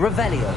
Revelio.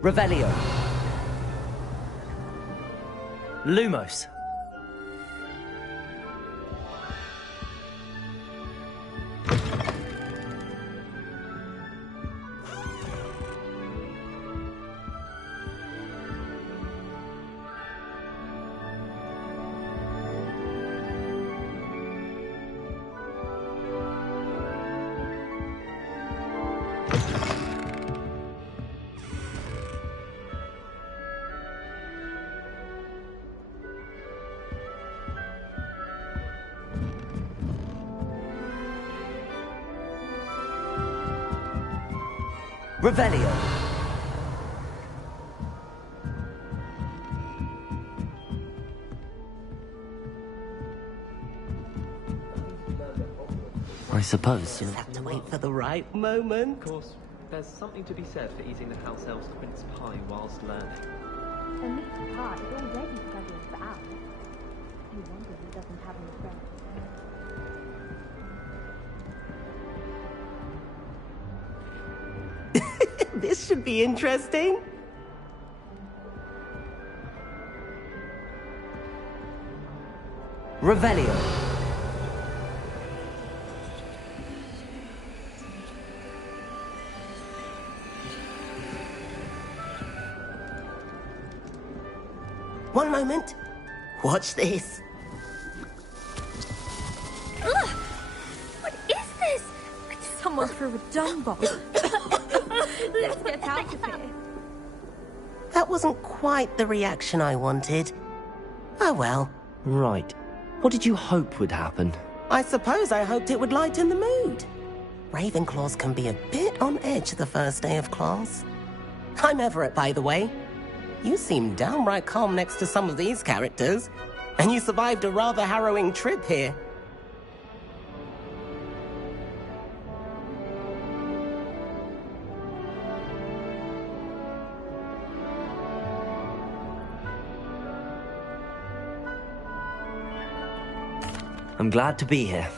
Revelio. Lumos. Revelio. I suppose. Just have to wait for the right moment. Of course, there's something to be said for eating the house elf's quince pie whilst learning. And Mr. Hart is already studying for hours. You wonder he doesn't have any friends. This should be interesting. Revelio. One moment. Watch this. Ugh! What is this? Someone threw a dung bomb. Let's get out of here. That wasn't quite the reaction I wanted. Oh well. Right. What did you hope would happen? I suppose I hoped it would lighten the mood. Ravenclaws can be a bit on edge the first day of class. I'm Everett, by the way. You seem downright calm next to some of these characters. And you survived a rather harrowing trip here. I'm glad to be here.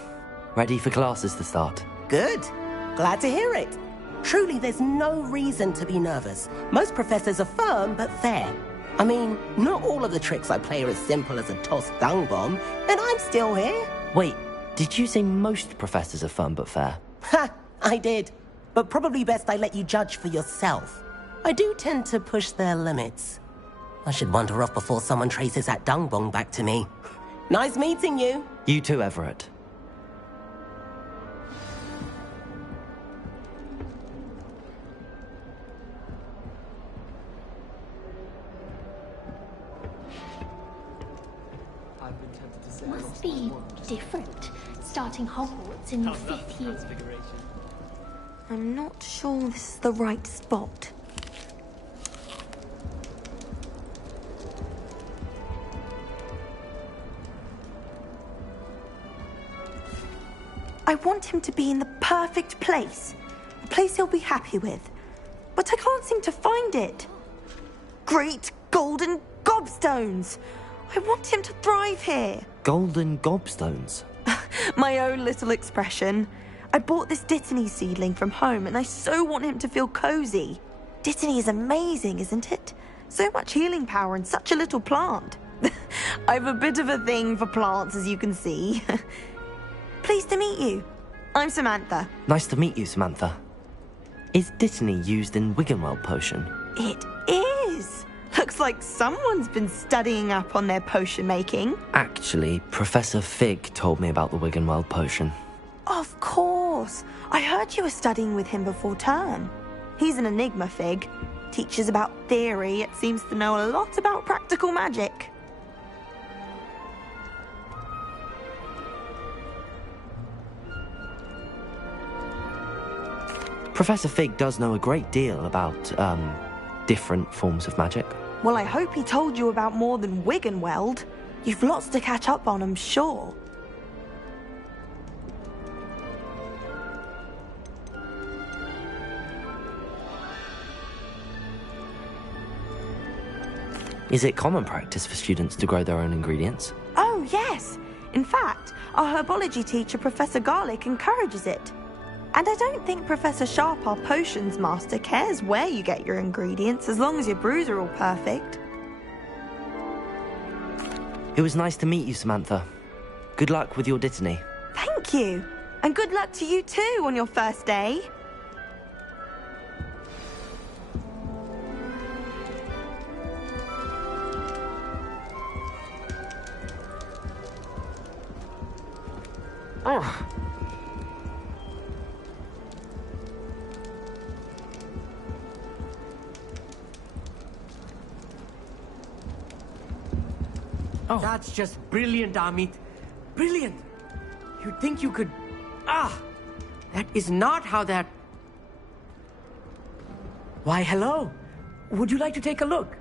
Ready for classes to start. Good. Glad to hear it. Truly, there's no reason to be nervous. Most professors are firm but fair. I mean, not all of the tricks I play are as simple as a tossed dung bomb, and I'm still here. Wait, did you say most professors are fun but fair? Ha! I did. But probably best I let you judge for yourself. I do tend to push their limits. I should wander off before someone traces that dung bomb back to me. Nice meeting you. You too, Everett. Must be different, starting Hogwarts in your 5th year. I'm not sure this is the right spot. I want him to be in the perfect place. A place he'll be happy with. But I can't seem to find it. Great golden gobstones! I want him to thrive here. Golden gobstones? My own little expression. I bought this Dittany seedling from home and I so want him to feel cozy. Dittany is amazing, isn't it? So much healing power in such a little plant. I've a bit of a thing for plants, as you can see. Pleased to meet you. I'm Samantha. Nice to meet you, Samantha. Is Dittany used in Wiggenweld potion? It is. Look Looks like someone's been studying up on their potion making. Actually, Professor Fig told me about the Wiggenweld potion. Of course. I heard you were studying with him before term. He's an enigma, Fig. Teaches about theory, yet seems to know a lot about practical magic. Professor Fig does know a great deal about, different forms of magic. Well, I hope he told you about more than Wiggenweld. You've lots to catch up on, I'm sure. Is it common practice for students to grow their own ingredients? Oh, yes. In fact, our herbology teacher, Professor Garlick, encourages it. And I don't think Professor Sharp, our potions master, cares where you get your ingredients as long as your brews are all perfect. It was nice to meet you, Samantha. Good luck with your dittany. Thank you. And good luck to you too on your first day. Oh. Oh. That's just brilliant, Amit. Brilliant. You'd think you could... That is not how that... Why, hello. Would you like to take a look?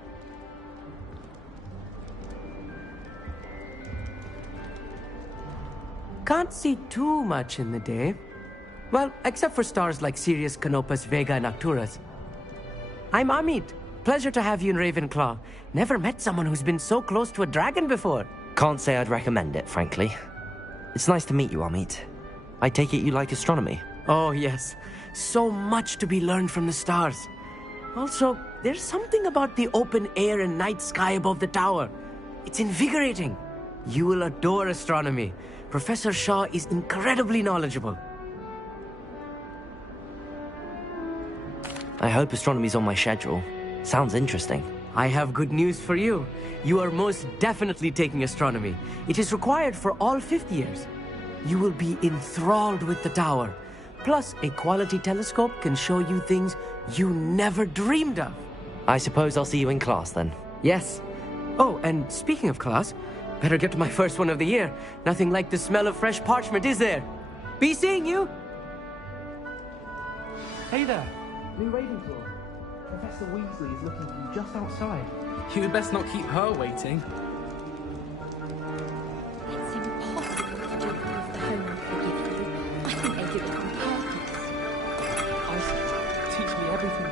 Can't see too much in the day. Well, except for stars like Sirius, Canopus, Vega, and Arcturus. I'm Amit. Pleasure to have you in Ravenclaw. Never met someone who's been so close to a dragon before. Can't say I'd recommend it, frankly. It's nice to meet you, Amit. I take it you like astronomy? Oh, yes. So much to be learned from the stars. Also, there's something about the open air and night sky above the tower. It's invigorating. You will adore astronomy. Professor Shaw is incredibly knowledgeable. I hope astronomy's on my schedule. Sounds interesting. I have good news for you. You are most definitely taking astronomy. It is required for all fifth years. You will be enthralled with the tower. Plus, a quality telescope can show you things you never dreamed of. I suppose I'll see you in class then. Yes. Oh, and speaking of class, better get to my first one of the year. Nothing like the smell of fresh parchment, is there? Be seeing you! Hey there, New Ravenclaw. Professor Weasley is looking for you just outside. You'd best not keep her waiting. It's impossible to do all of the homework they give you. I think they do it on purpose. I see. Teach me everything.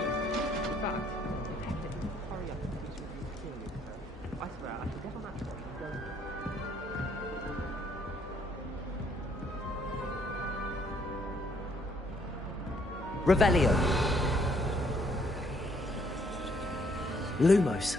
In fact, if you hurry up and finish what you're doing, I swear I can get on that train and go. Revelio. Lumos.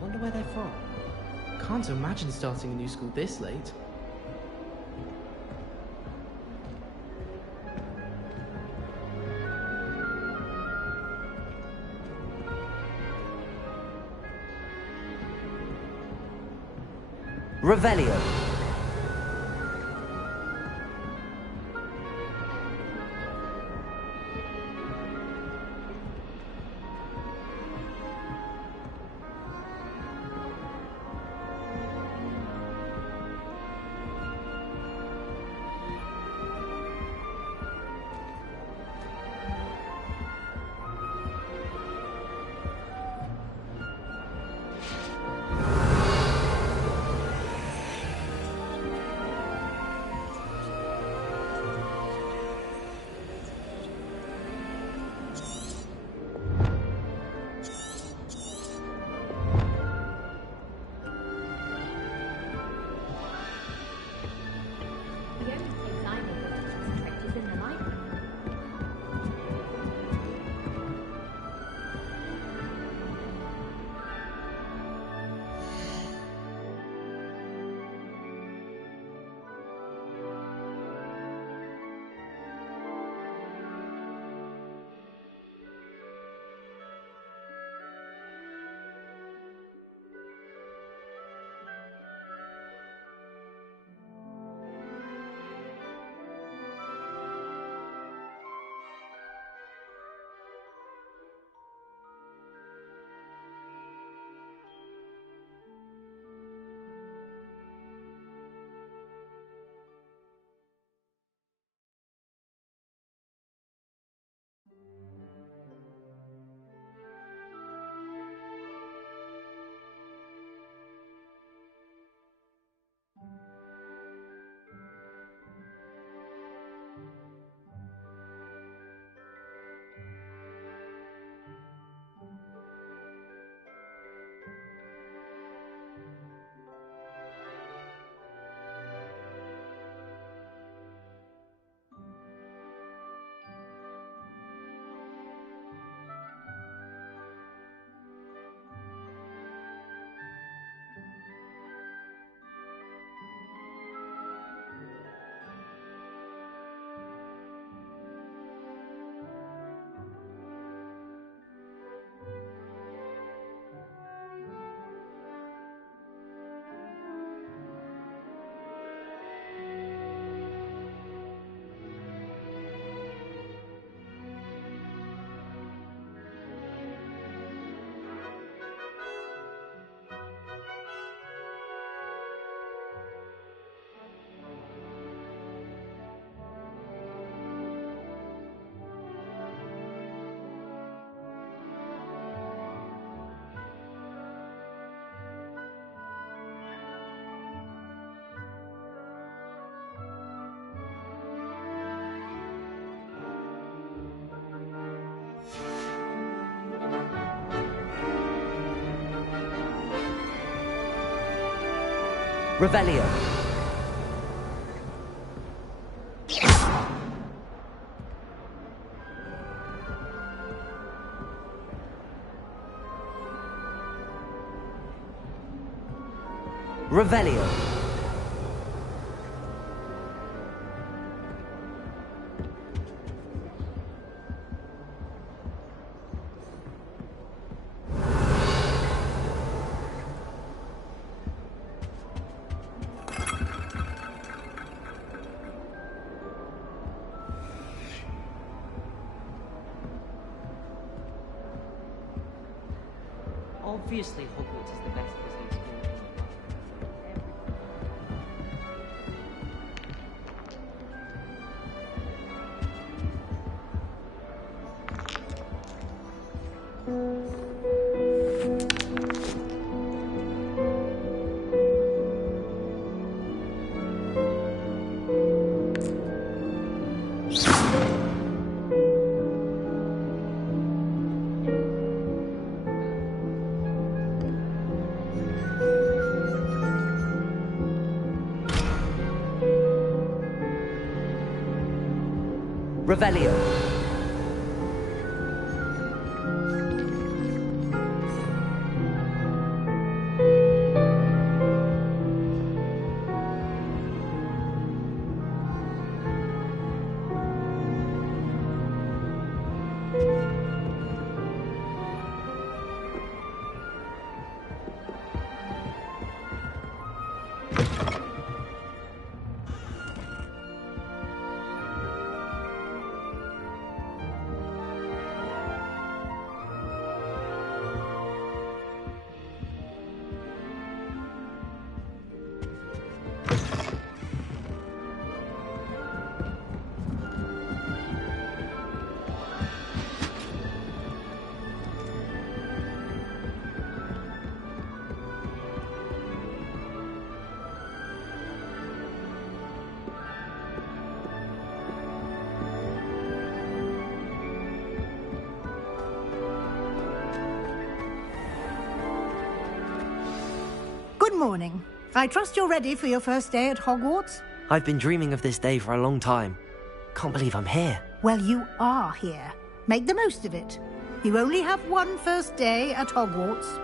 Wonder where they're from. Can't imagine starting a new school this late. Revelio. Revelio. Revelio. Obviously, Hogwarts is the best Disney school in the world. Revelio. Good morning. I trust you're ready for your first day at Hogwarts? I've been dreaming of this day for a long time. Can't believe I'm here. Well, you are here. Make the most of it. You only have one first day at Hogwarts.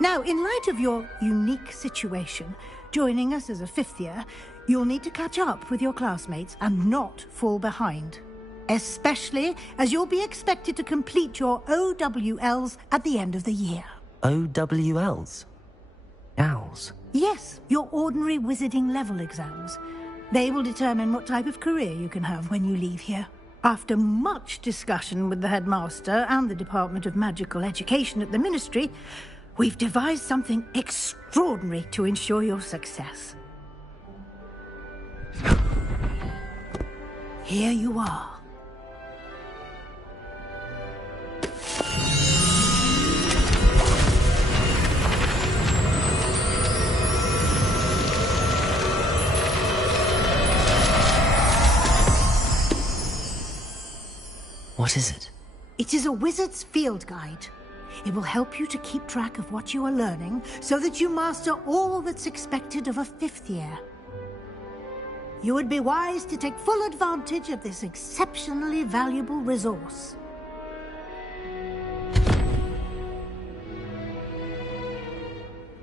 Now, in light of your unique situation, joining us as a fifth year, you'll need to catch up with your classmates and not fall behind. Especially as you'll be expected to complete your OWLs at the end of the year. OWLs? Owls? Yes, your ordinary wizarding level exams. They will determine what type of career you can have when you leave here. After much discussion with the headmaster and the Department of Magical Education at the Ministry, we've devised something extraordinary to ensure your success. Here you are. What is it? It is a wizard's field guide. It will help you to keep track of what you are learning so that you master all that's expected of a fifth year. You would be wise to take full advantage of this exceptionally valuable resource.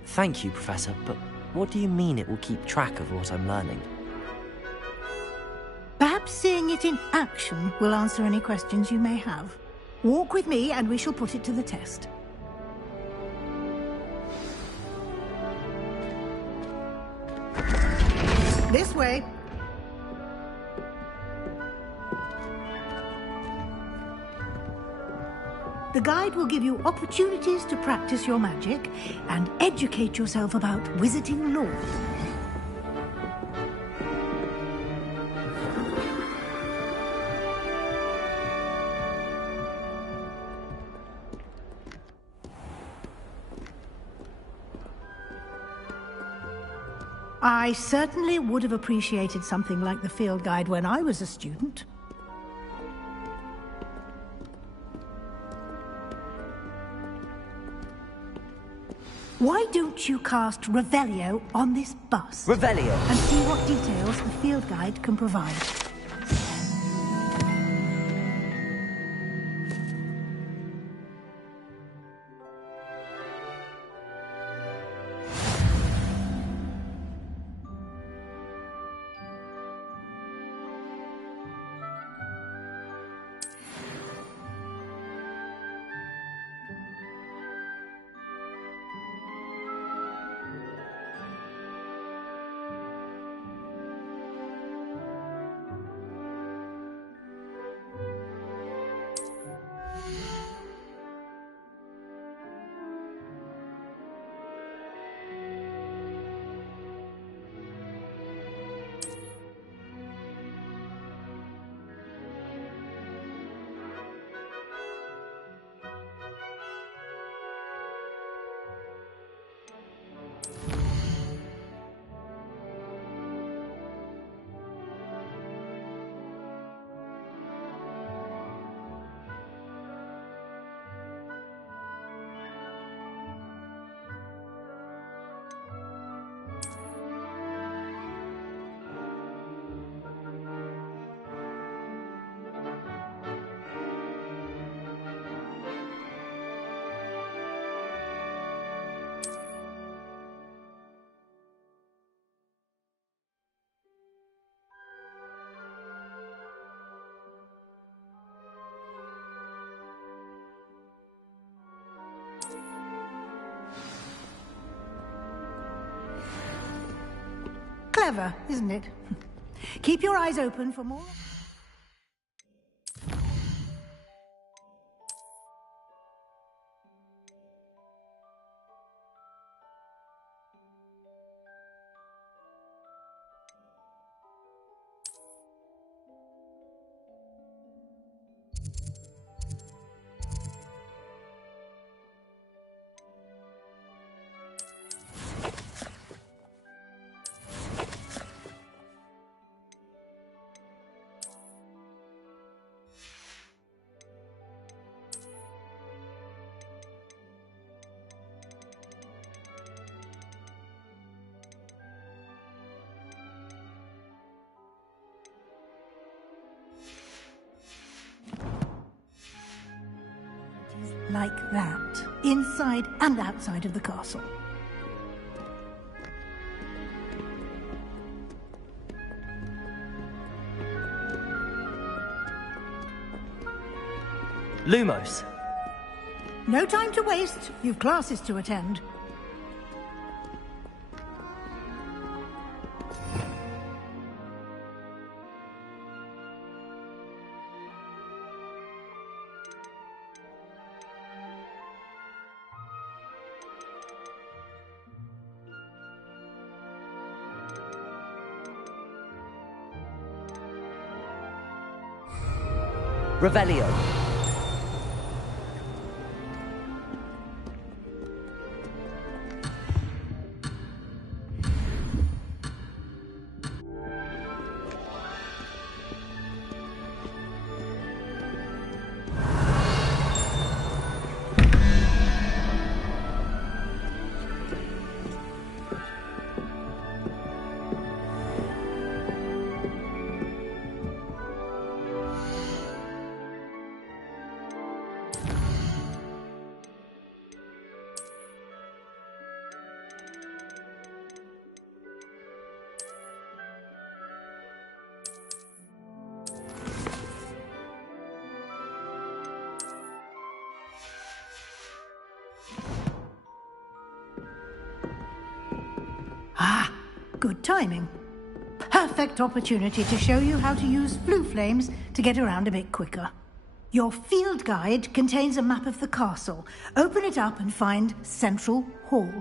Thank you, Professor, but what do you mean it will keep track of what I'm learning? Perhaps seeing it in action will answer any questions you may have. Walk with me and we shall put it to the test. This way. The guide will give you opportunities to practice your magic and educate yourself about wizarding lore. I certainly would have appreciated something like the field guide when I was a student. Why don't you cast Revelio on this bus? Revelio. And see what details the field guide can provide. Clever, isn't it? Keep your eyes open for more. Like that, inside and outside of the castle. Lumos. No time to waste. You've classes to attend. Revelio. Ah, good timing. Perfect opportunity to show you how to use flue flames to get around a bit quicker. Your field guide contains a map of the castle. Open it up and find Central Hall.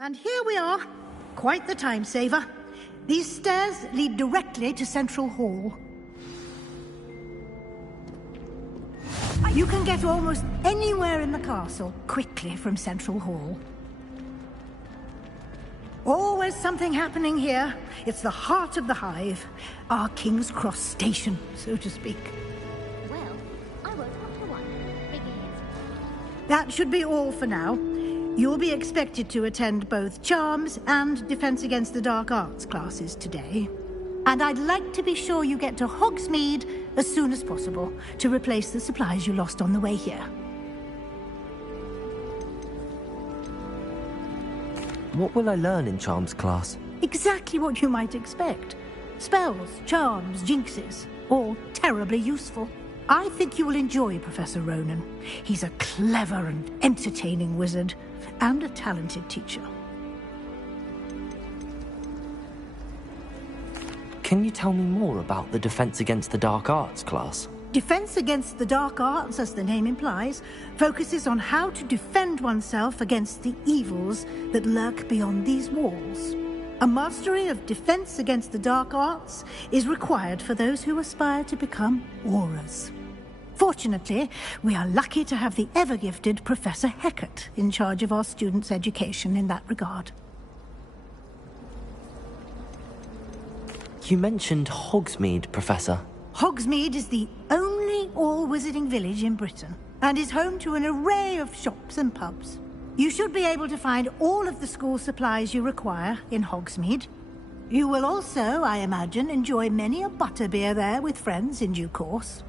And here we are. Quite the time saver. These stairs lead directly to Central Hall. You can get almost anywhere in the castle quickly from Central Hall. Always something happening here. It's the heart of the hive. Our King's Cross station, so to speak. Well, I woke up to one. That should be all for now. You'll be expected to attend both Charms and Defense Against the Dark Arts classes today. And I'd like to be sure you get to Hogsmeade as soon as possible to replace the supplies you lost on the way here. What will I learn in Charms class? Exactly what you might expect. Spells, charms, jinxes, all terribly useful. I think you will enjoy Professor Ronan. He's a clever and entertaining wizard, and a talented teacher. Can you tell me more about the Defense Against the Dark Arts class? Defense Against the Dark Arts, as the name implies, focuses on how to defend oneself against the evils that lurk beyond these walls. A mastery of Defense Against the Dark Arts is required for those who aspire to become Aurors. Fortunately, we are lucky to have the ever-gifted Professor Hecat in charge of our students' education in that regard. You mentioned Hogsmeade, Professor. Hogsmeade is the only all-wizarding village in Britain, and is home to an array of shops and pubs. You should be able to find all of the school supplies you require in Hogsmeade. You will also, I imagine, enjoy many a butterbeer there with friends in due course.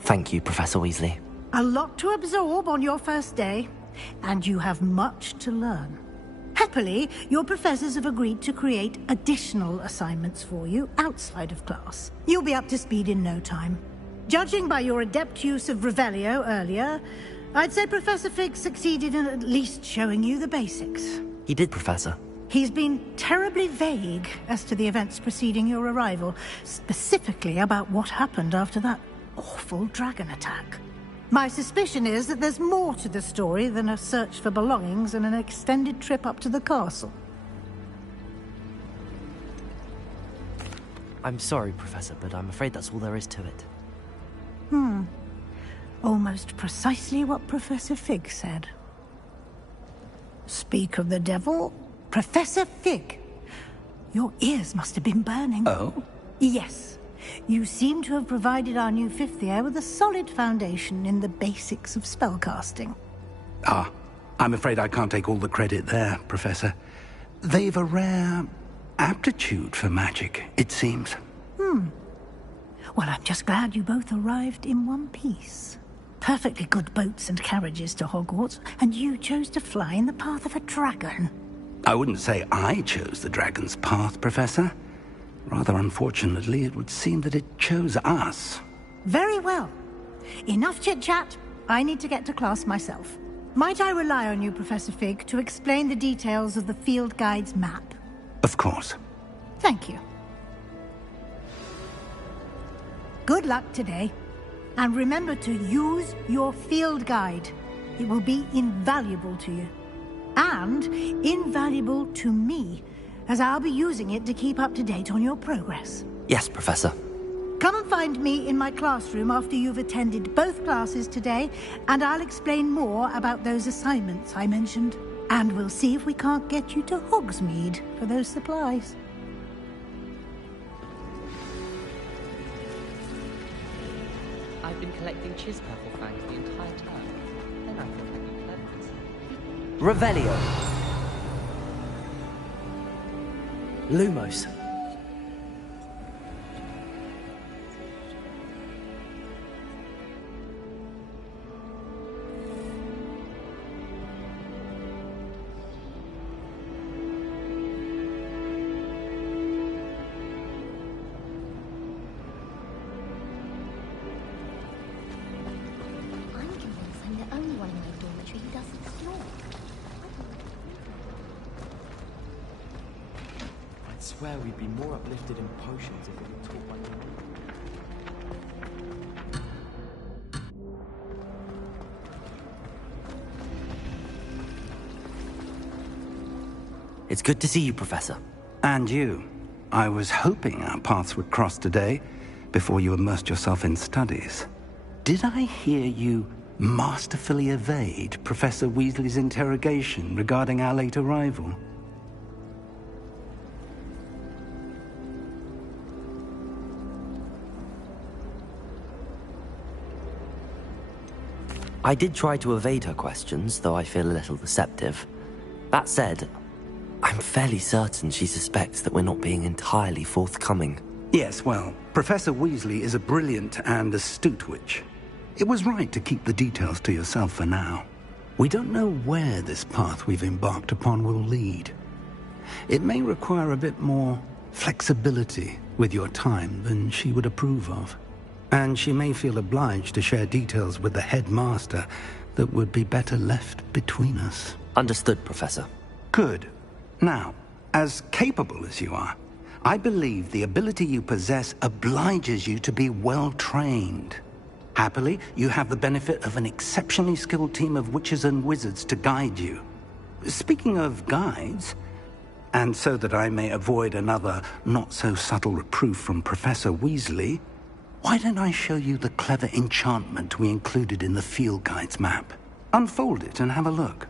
Thank you, Professor Weasley. A lot to absorb on your first day, and you have much to learn. Happily, your professors have agreed to create additional assignments for you outside of class. You'll be up to speed in no time. Judging by your adept use of Revelio earlier, I'd say Professor Fig succeeded in at least showing you the basics. He did, Professor. He's been terribly vague as to the events preceding your arrival, specifically about what happened after that awful dragon attack. My suspicion is that there's more to the story than a search for belongings and an extended trip up to the castle. I'm sorry, Professor, but I'm afraid that's all there is to it. Almost precisely what Professor Fig said. Speak of the devil, Professor Fig. Your ears must have been burning. Oh? Yes. You seem to have provided our new fifth year with a solid foundation in the basics of spellcasting. Ah, I'm afraid I can't take all the credit there, Professor. They've a rare aptitude for magic, it seems. Well, I'm just glad you both arrived in one piece. Perfectly good boats and carriages to Hogwarts, and you chose to fly in the path of a dragon. I wouldn't say I chose the dragon's path, Professor. Rather unfortunately, it would seem that it chose us. Very well. Enough chit-chat. I need to get to class myself. Might I rely on you, Professor Fig, to explain the details of the field guide's map? Of course. Thank you. Good luck today. And remember to use your field guide. It will be invaluable to you. And invaluable to me, as I'll be using it to keep up to date on your progress. Yes, Professor. Come and find me in my classroom after you've attended both classes today, and I'll explain more about those assignments I mentioned. And we'll see if we can't get you to Hogsmeade for those supplies. I've been collecting Chispurple fangs the entire term. Then I thought I'd be clever. Revelio. Lumos. I'm convinced I'm the only one in my dormitory who doesn't snore. I'd swear we'd be more uplifted in potions if we were taught by them. It's good to see you, Professor. And you. I was hoping our paths would cross today, before you immersed yourself in studies. Did I hear you masterfully evade Professor Weasley's interrogation regarding our late arrival? I did try to evade her questions, though I feel a little deceptive. That said, I'm fairly certain she suspects that we're not being entirely forthcoming. Yes, well, Professor Weasley is a brilliant and astute witch. It was right to keep the details to yourself for now. We don't know where this path we've embarked upon will lead. It may require a bit more flexibility with your time than she would approve of. And she may feel obliged to share details with the headmaster that would be better left between us. Understood, Professor. Good. Now, as capable as you are, I believe the ability you possess obliges you to be well-trained. Happily, you have the benefit of an exceptionally skilled team of witches and wizards to guide you. Speaking of guides, and so that I may avoid another not-so-subtle reproof from Professor Weasley, why don't I show you the clever enchantment we included in the field guide's map? Unfold it and have a look.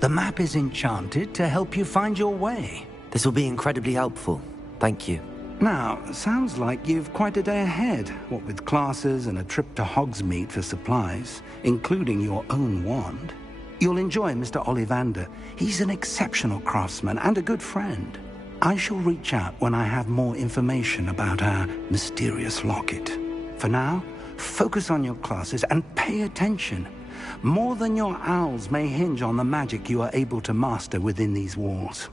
The map is enchanted to help you find your way. This will be incredibly helpful. Thank you. Now, sounds like you've quite a day ahead, what with classes and a trip to Hogsmeade for supplies, including your own wand. You'll enjoy Mr. Ollivander. He's an exceptional craftsman and a good friend. I shall reach out when I have more information about our mysterious locket. For now, focus on your classes and pay attention. More than your owls may hinge on the magic you are able to master within these walls.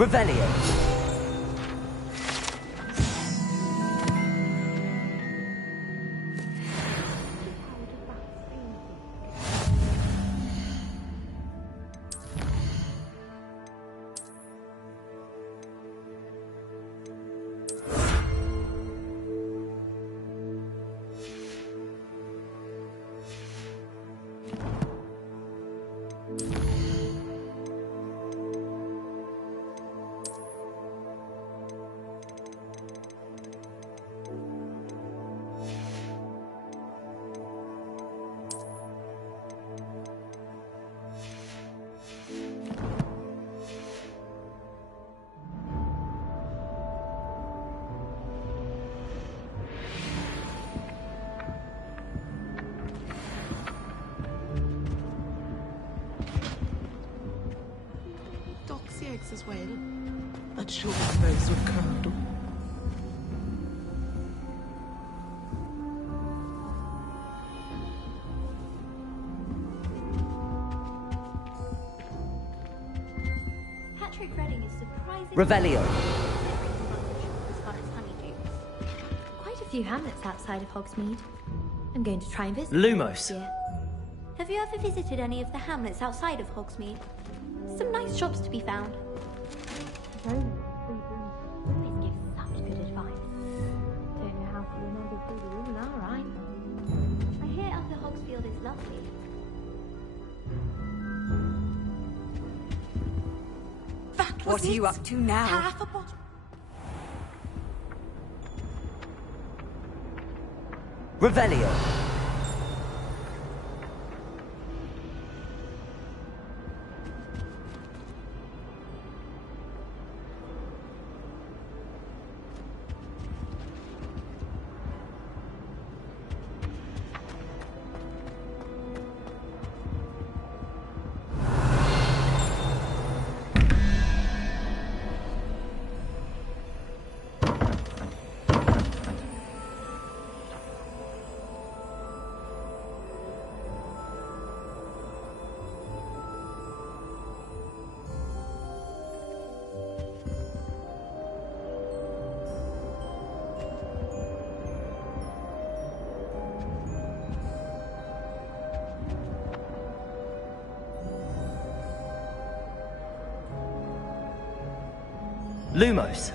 Revelio. as well. I'd sure praise would curdle. Patrick Redding is surprisingly... Revelio. Quite a few hamlets outside of Hogsmeade. I'm going to try and visit Lumos. them this year. Have you ever visited any of the hamlets outside of Hogsmeade? Some nice shops to be found. Always give such good advice. Don't know how to remember through the woman, alright. I hear Upper Hogsfield is lovely. What are you up to now? Half a bottle. Revelio. Lumos.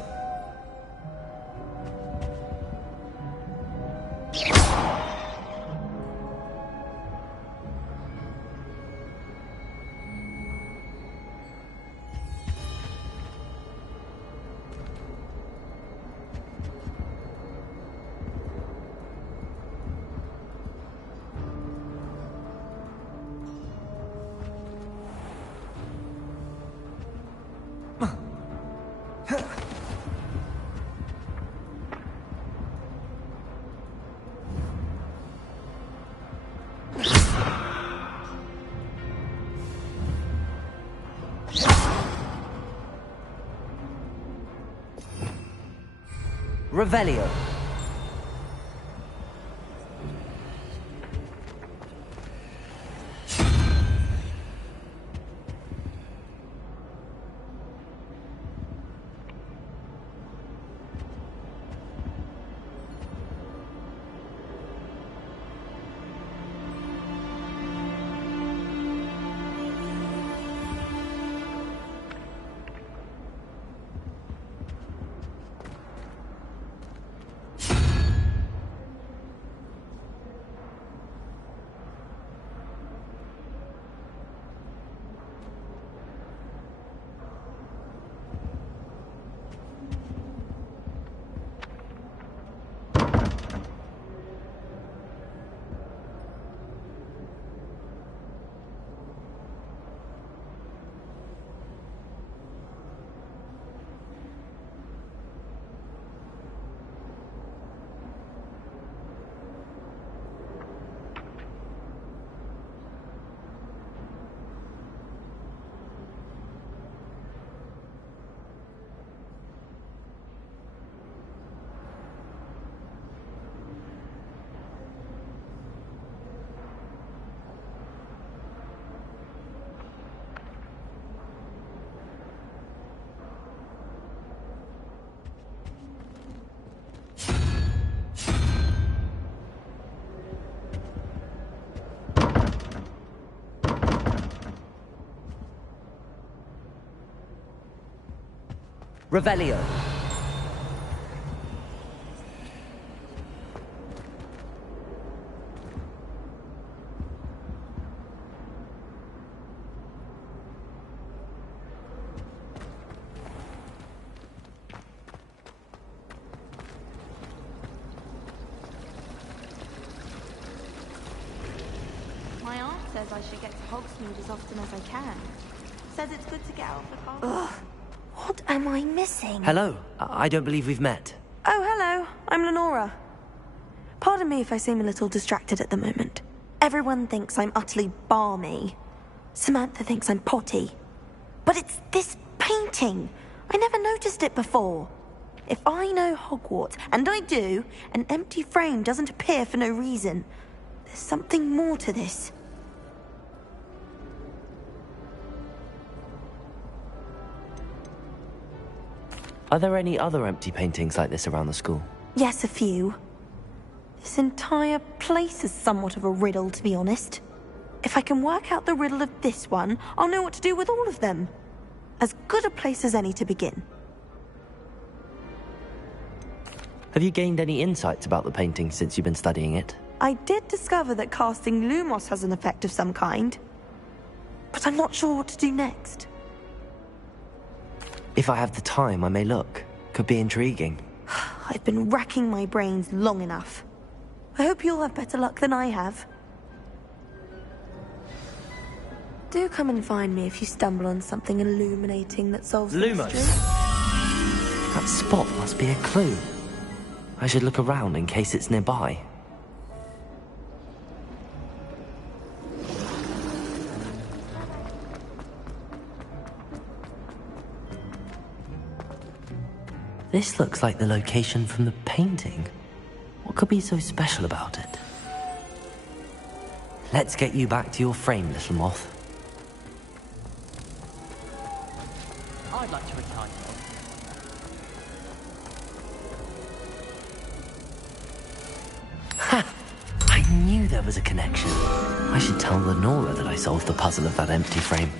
Revelio. Revelio. My aunt says I should get to Hogsmeade as often as I can. Says it's good to get out of the car. Ugh. What am I missing? Hello. I don't believe we've met. Oh, hello. I'm Lenora. Pardon me if I seem a little distracted at the moment. Everyone thinks I'm utterly balmy. Samantha thinks I'm potty. But it's this painting! I never noticed it before. If I know Hogwarts, and I do, an empty frame doesn't appear for no reason. There's something more to this. Are there any other empty paintings like this around the school? Yes, a few. This entire place is somewhat of a riddle, to be honest. If I can work out the riddle of this one, I'll know what to do with all of them. As good a place as any to begin. Have you gained any insights about the painting since you've been studying it? I did discover that casting Lumos has an effect of some kind. But I'm not sure what to do next. If I have the time, I may look. Could be intriguing. I've been racking my brains long enough. I hope you'll have better luck than I have. Do come and find me if you stumble on something illuminating that solves the Lumos! mystery. That spot must be a clue. I should look around in case it's nearby. This looks like the location from the painting. What could be so special about it? Let's get you back to your frame, little moth. I'd like to retire. Ha! I knew there was a connection. I should tell Lenora that I solved the puzzle of that empty frame.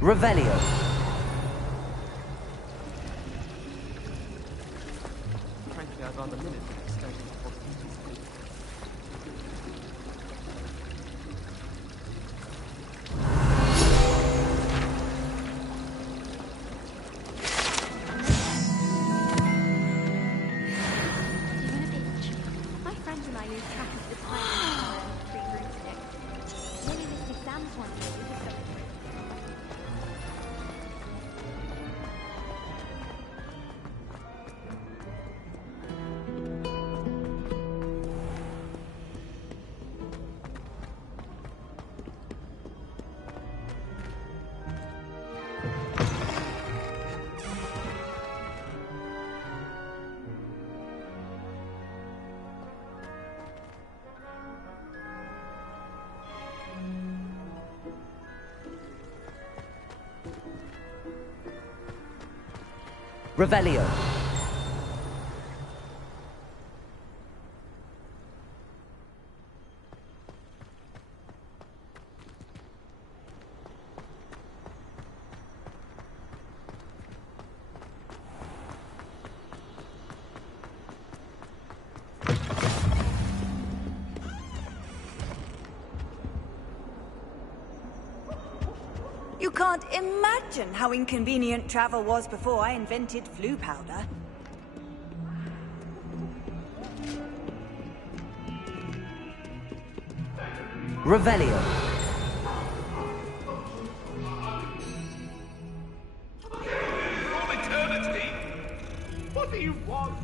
Revelio. Frankly, I'd rather limit the extent of possibilities. Even a bitch. My friends and I lose track of the time we treat broomstick. Maybe this exams one day we discovered. Revelio. You can't imagine how inconvenient travel was before I invented flu powder. Revelio. From eternity? What do you want?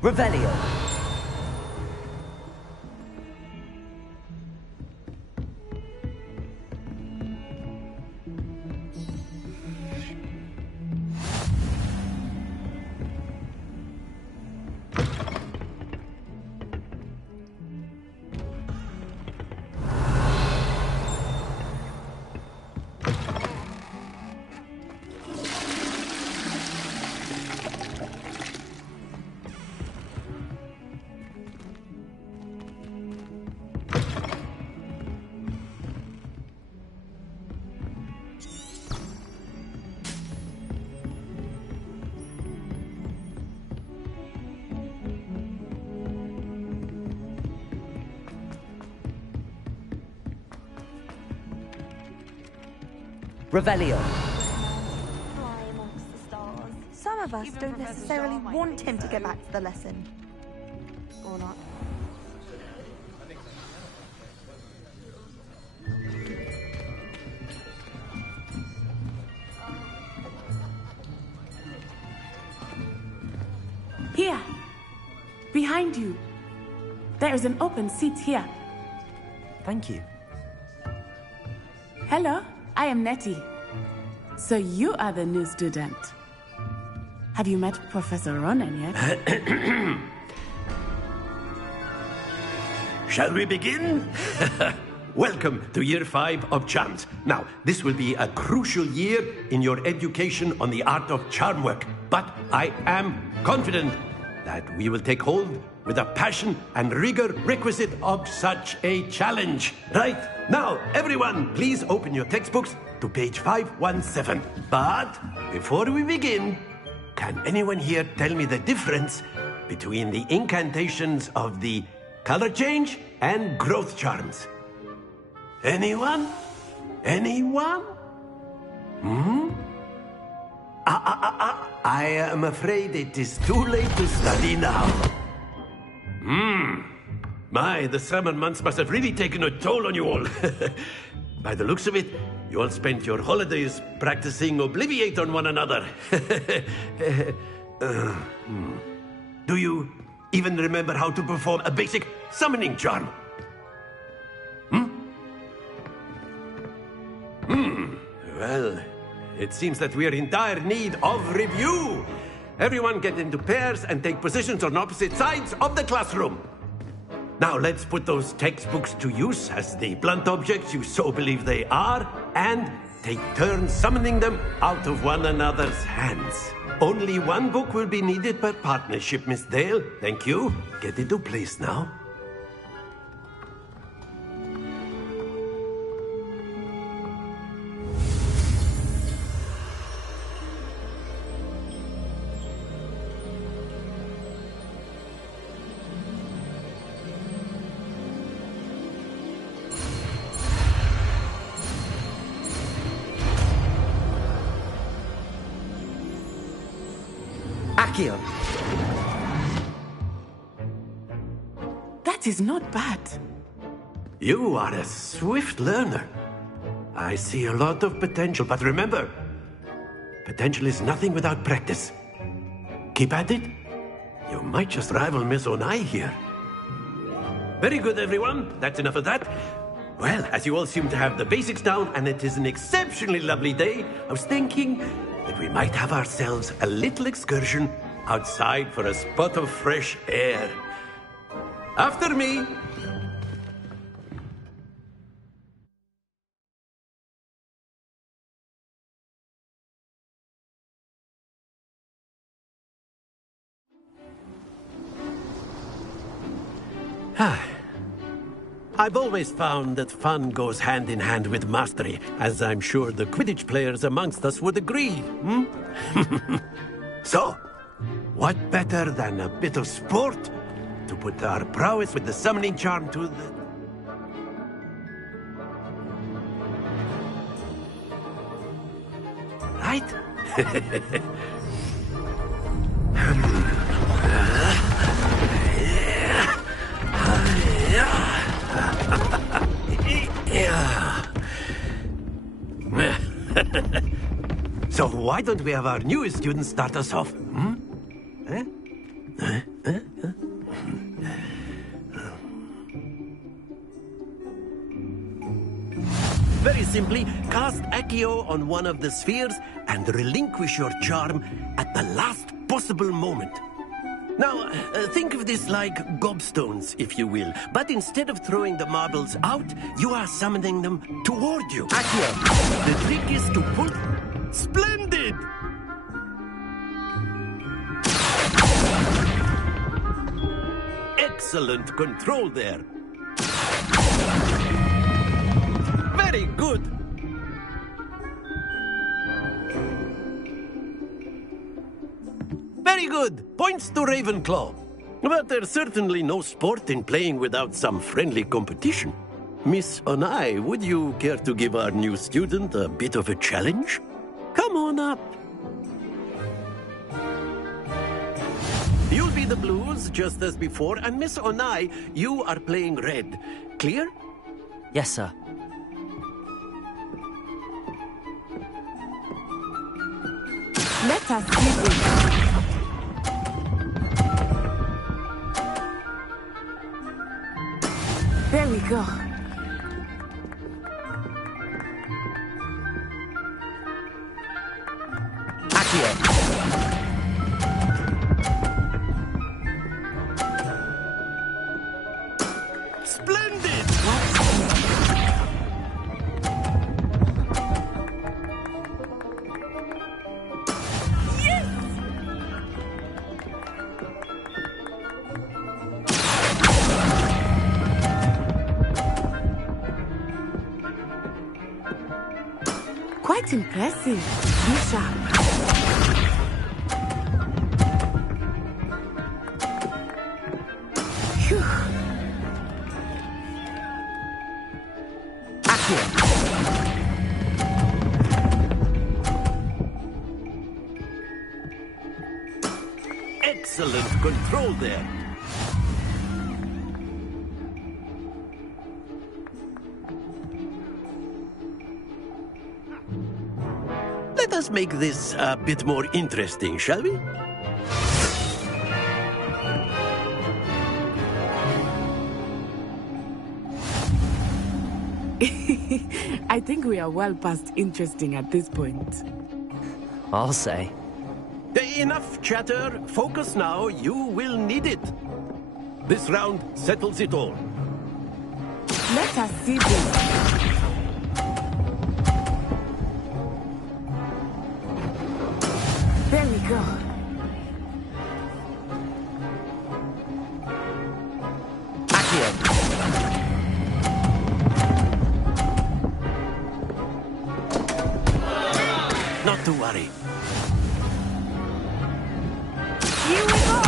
Revelio. Revelio. Fly amongst the stars. Some of us don't necessarily want him to go back to the lesson. Or not. Here, behind you. There is an open seat here. Thank you. Hello, I am Nettie. So you are the new student. Have you met Professor Ronan yet? Shall we begin? Welcome to Year 5 of Charms. Now, this will be a crucial year in your education on the art of charm work. But I am confident that we will take hold with the passion and rigor requisite of such a challenge. Right, now, everyone, please open your textbooks to page 517. But before we begin, can anyone here tell me the difference between the incantations of the color change and growth charms? Anyone? Anyone? I am afraid it is too late to study now. My, the summer months must have really taken a toll on you all. By the looks of it, you all spent your holidays practicing Obliviate on one another. Do you even remember how to perform a basic summoning charm? Well, it seems that we are in dire need of review. Everyone get into pairs and take positions on opposite sides of the classroom. Now let's put those textbooks to use as the blunt objects you so believe they are, and take turns summoning them out of one another's hands. Only one book will be needed per partnership, Miss Dale. Thank you. Get into place now. Accio. That is not bad. You are a swift learner. I see a lot of potential, but remember, potential is nothing without practice. Keep at it. You might just rival Miss Onai here. Very good, everyone. That's enough of that. Well, as you all seem to have the basics down, and it is an exceptionally lovely day, I was thinking that we might have ourselves a little excursion outside for a spot of fresh air. After me. I've always found that fun goes hand in hand with mastery, as I'm sure the Quidditch players amongst us would agree. So, what better than a bit of sport to put our prowess with the summoning charm to the... Right? So why don't we have our newest student start us off? Very simply, cast Accio on one of the spheres and relinquish your charm at the last possible moment. Now, think of this like gobstones, if you will. But instead of throwing the marbles out, you are summoning them toward you. Accio. The trick is to pull... Splendid! Excellent control there. Very good. Very good. Points to Ravenclaw. But there's certainly no sport in playing without some friendly competition. Miss Onai, would you care to give our new student a bit of a challenge? Come on up. You'll be the blues, just as before, and Miss Onai, you are playing red. Clear? Yes, sir. Let us see this. There we go. Splendid! Quite impressive. Be sharp. Phew. Excellent control there. Let us make this a bit more interesting, shall we? I think we are well past interesting at this point. I'll say. Enough chatter. Focus now. You will need it. This round settles it all. Let us see this. There we go. Not to worry. Here we go.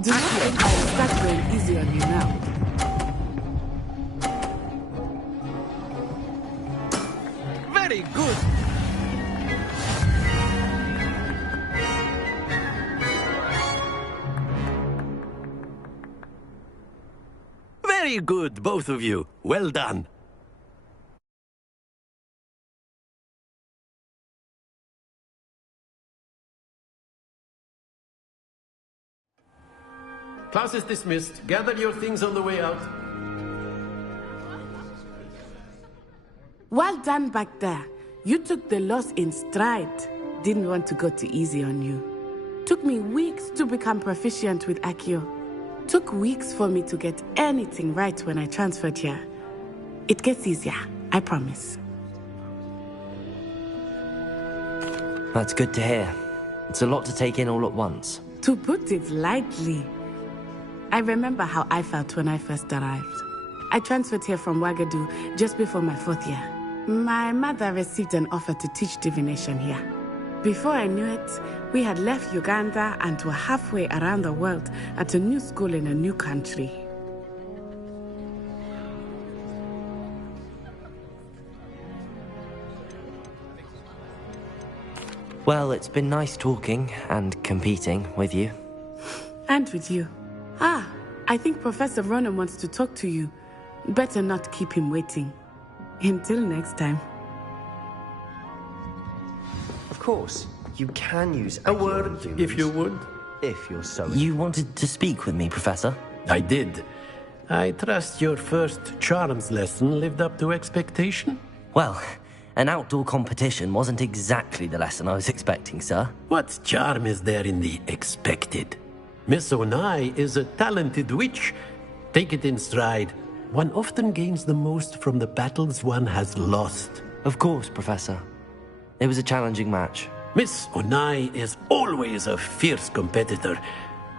Do not think I will start going easy on you now. Very good. Very good, both of you. Well done. Class is dismissed. Gather your things on the way out. Well done back there. You took the loss in stride. Didn't want to go too easy on you. Took me weeks to become proficient with Accio. Took weeks for me to get anything right when I transferred here. It gets easier, I promise. That's good to hear. It's a lot to take in all at once. To put it lightly, I remember how I felt when I first arrived. I transferred here from Ouagadougou just before my 4th year. My mother received an offer to teach divination here. Before I knew it, we had left Uganda and were halfway around the world at a new school in a new country. Well, it's been nice talking and competing with you. And with you. Ah, I think Professor Ronan wants to talk to you. Better not keep him waiting. Until next time. Of course, you can use a word, if you would. If you're so... You wanted to speak with me, Professor? I did. I trust your first charms lesson lived up to expectation? Well, an outdoor competition wasn't exactly the lesson I was expecting, sir. What charm is there in the expected? Miss Onai is a talented witch. Take it in stride. One often gains the most from the battles one has lost. Of course, Professor. It was a challenging match. Miss Onai is always a fierce competitor,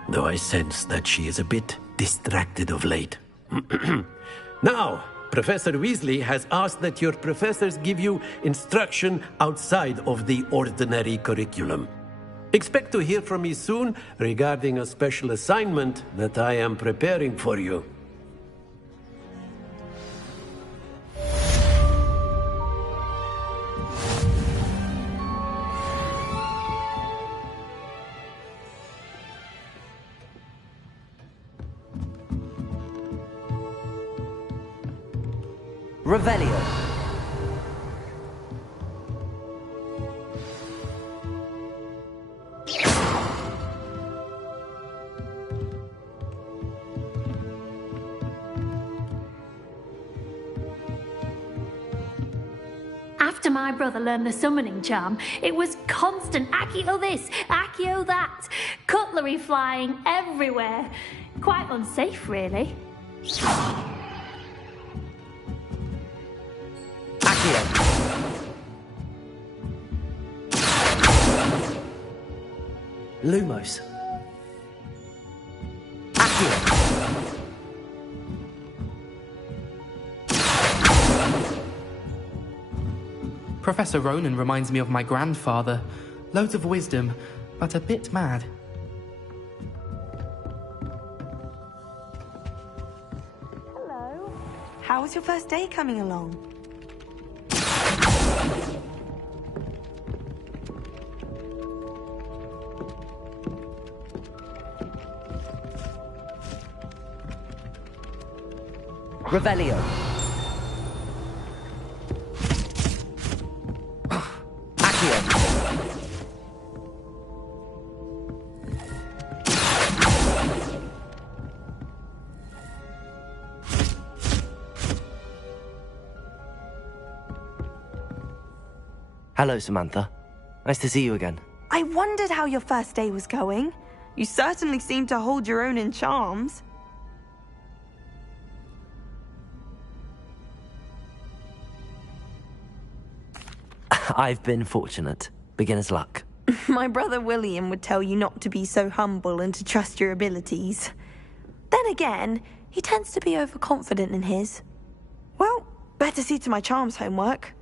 though I sense that she is a bit distracted of late. Now, Professor Weasley has asked that your professors give you instruction outside of the ordinary curriculum. Expect to hear from me soon regarding a special assignment that I am preparing for you. Revelio. After my brother learned the summoning charm, it was constant Accio this, Accio that, cutlery flying everywhere. Quite unsafe, really. Lumos. Accio. Professor Ronan reminds me of my grandfather. Loads of wisdom, but a bit mad. Hello. How was your first day coming along? Revelio. Accio. Hello, Samantha. Nice to see you again. I wondered how your first day was going. You certainly seem to hold your own in charms. I've been fortunate. Beginner's luck. My brother William would tell you not to be so humble and to trust your abilities. Then again, he tends to be overconfident in his. Well, better see to my charms homework.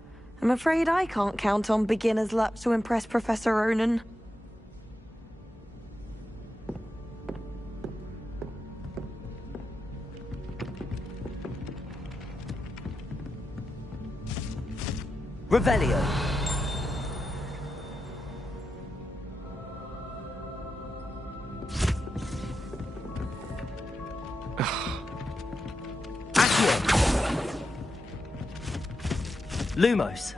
I'm afraid I can't count on beginner's luck to impress Professor Ronan. Revelio. Accio. Lumos.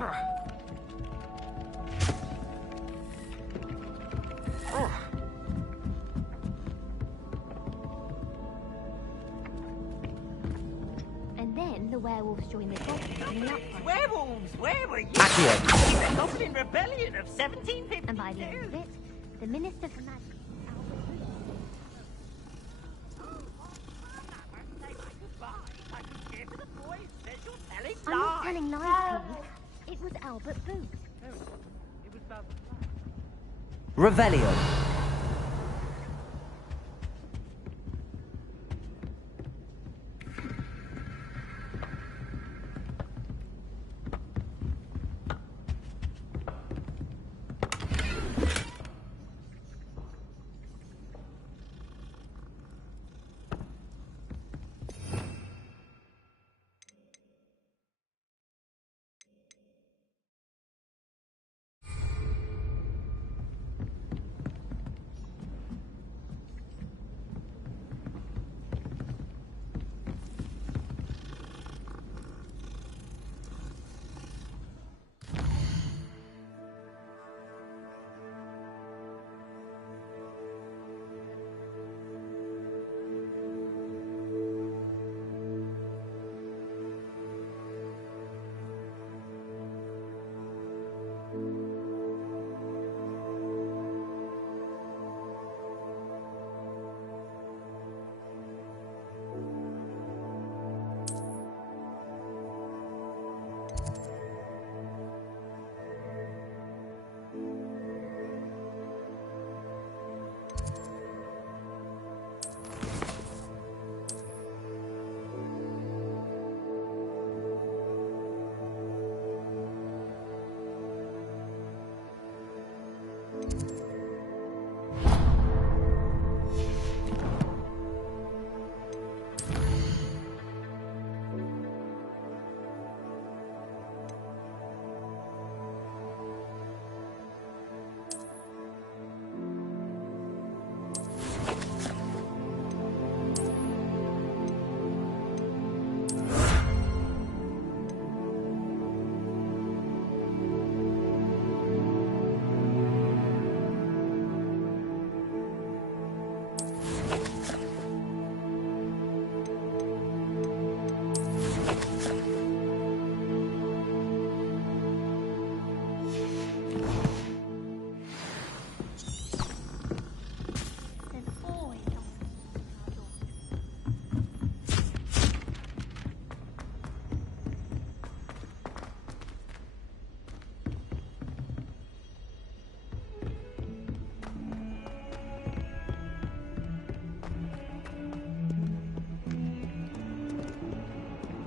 And then the werewolves joined the goblins in the uprising. Werewolves, where were you? Accio. In the Goblin Rebellion of 1752. And by the end of it, the Minister for Magic, I'm not telling lies, Pete. It was Albert Booth. Revelio.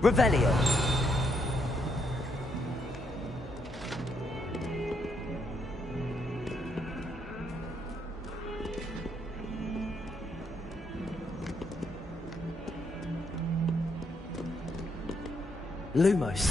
Revelio. Lumos.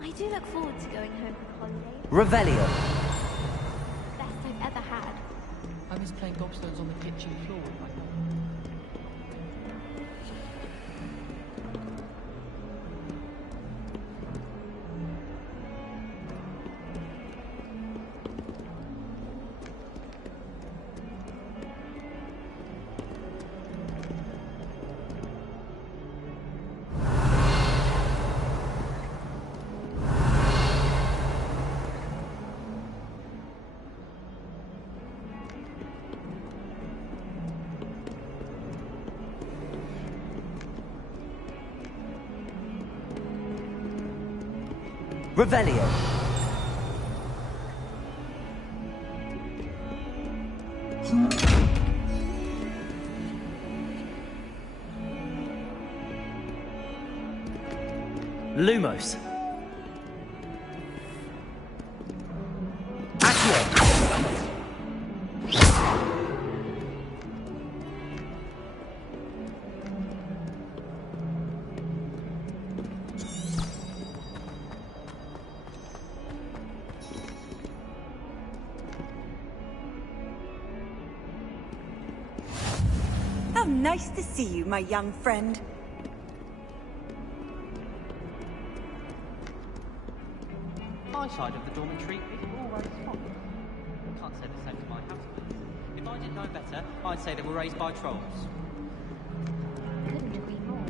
I do look forward to going home for the holidays. Revelio. Best I've ever had. I miss playing gobstones on the kitchen floor with my mum. Revelio. Lumos. Accio. How nice to see you, my young friend. My side of the dormitory is always fine. I can't say the same to my housemates. If I didn't know better, I'd say they were raised by trolls. Couldn't agree more.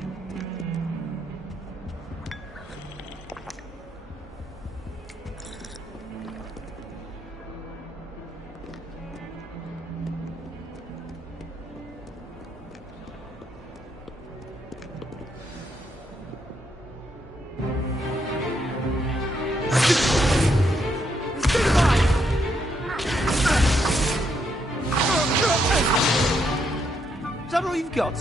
Is that all you've got?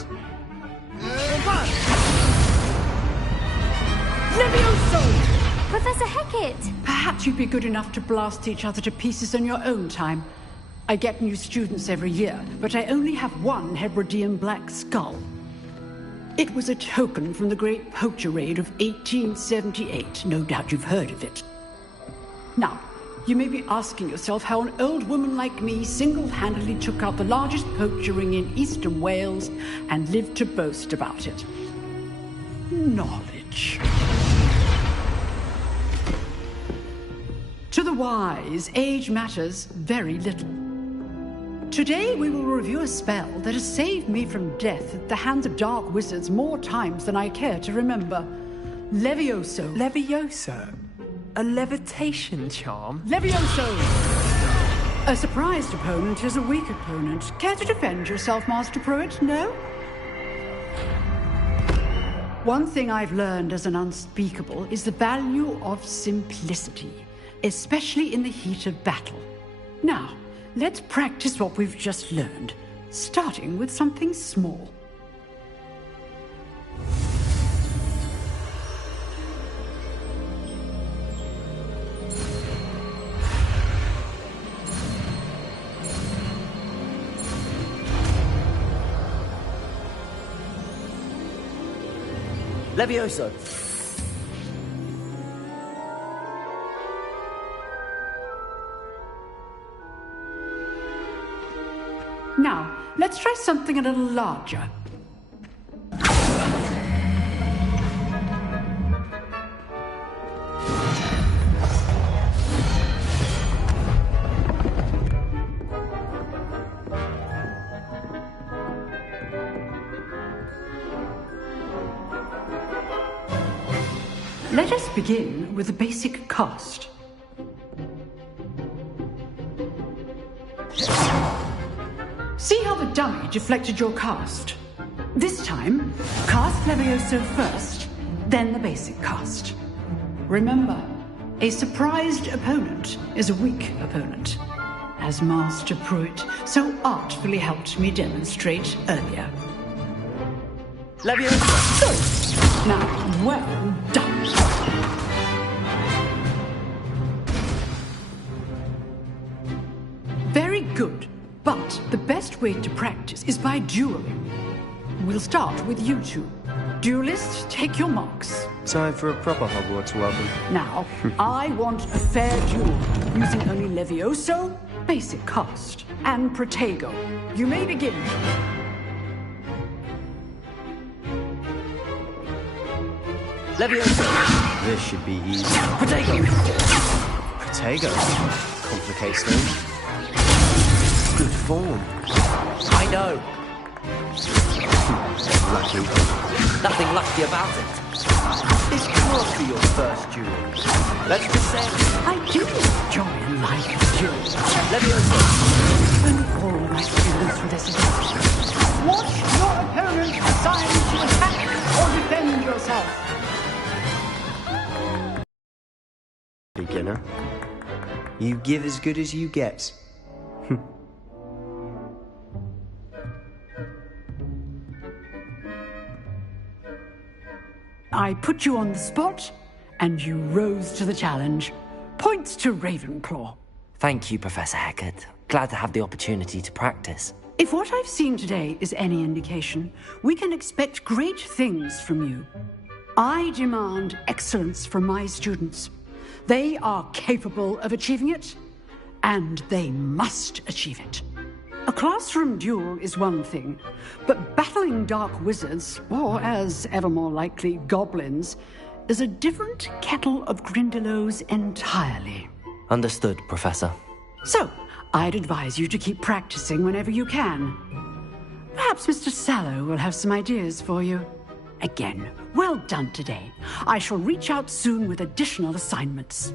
Levioso! Professor Hecat! Perhaps you'd be good enough to blast each other to pieces in your own time. I get new students every year, but I only have one Hebridean black skull. It was a token from the Great Poacher Raid of 1878. No doubt you've heard of it. Now, you may be asking yourself how an old woman like me single-handedly took out the largest poacher ring in eastern Wales and lived to boast about it. Knowledge. To the wise, age matters very little. Today we will review a spell that has saved me from death at the hands of dark wizards more times than I care to remember. Levioso. Levioso? A levitation charm? Levioso! A surprised opponent is a weak opponent. Care to defend yourself, Master Pruitt? No? One thing I've learned as an unspeakable is the value of simplicity, especially in the heat of battle. Now, let's practice what we've just learned, starting with something small. Levioso. Now, let's try something a little larger. Let us begin with the basic cast. See how the dummy deflected your cast? This time, cast Levioso first, then the basic cast. Remember, a surprised opponent is a weak opponent, as Master Pruitt so artfully helped me demonstrate earlier. Leviosa! Good. Now, well done. Very good, but the best way to practice is by dueling. We'll start with you two. Duelists, take your marks. Time for a proper Hogwarts welcome. Now, I want a fair duel, using only Levioso, basic cast, and Protego. You may begin. Leviosa! This should be easy. Protego! Protego? Complicates things. Good form. I know. Lucky. Nothing lucky about it. This can't be your first duel. Let's just say I do enjoy life duels. Leviosa! And all my students for this event. Watch your opponent decide to attack or defend yourself. Beginner. You give as good as you get. I put you on the spot, and you rose to the challenge. Points to Ravenclaw. Thank you, Professor Hecat. Glad to have the opportunity to practice. If what I've seen today is any indication, we can expect great things from you. I demand excellence from my students. They are capable of achieving it, and they must achieve it. A classroom duel is one thing, but battling dark wizards, or as ever more likely, goblins, is a different kettle of Grindylows entirely. Understood, Professor. So, I'd advise you to keep practicing whenever you can. Perhaps Mr. Sallow will have some ideas for you. Again, well done today. I shall reach out soon with additional assignments.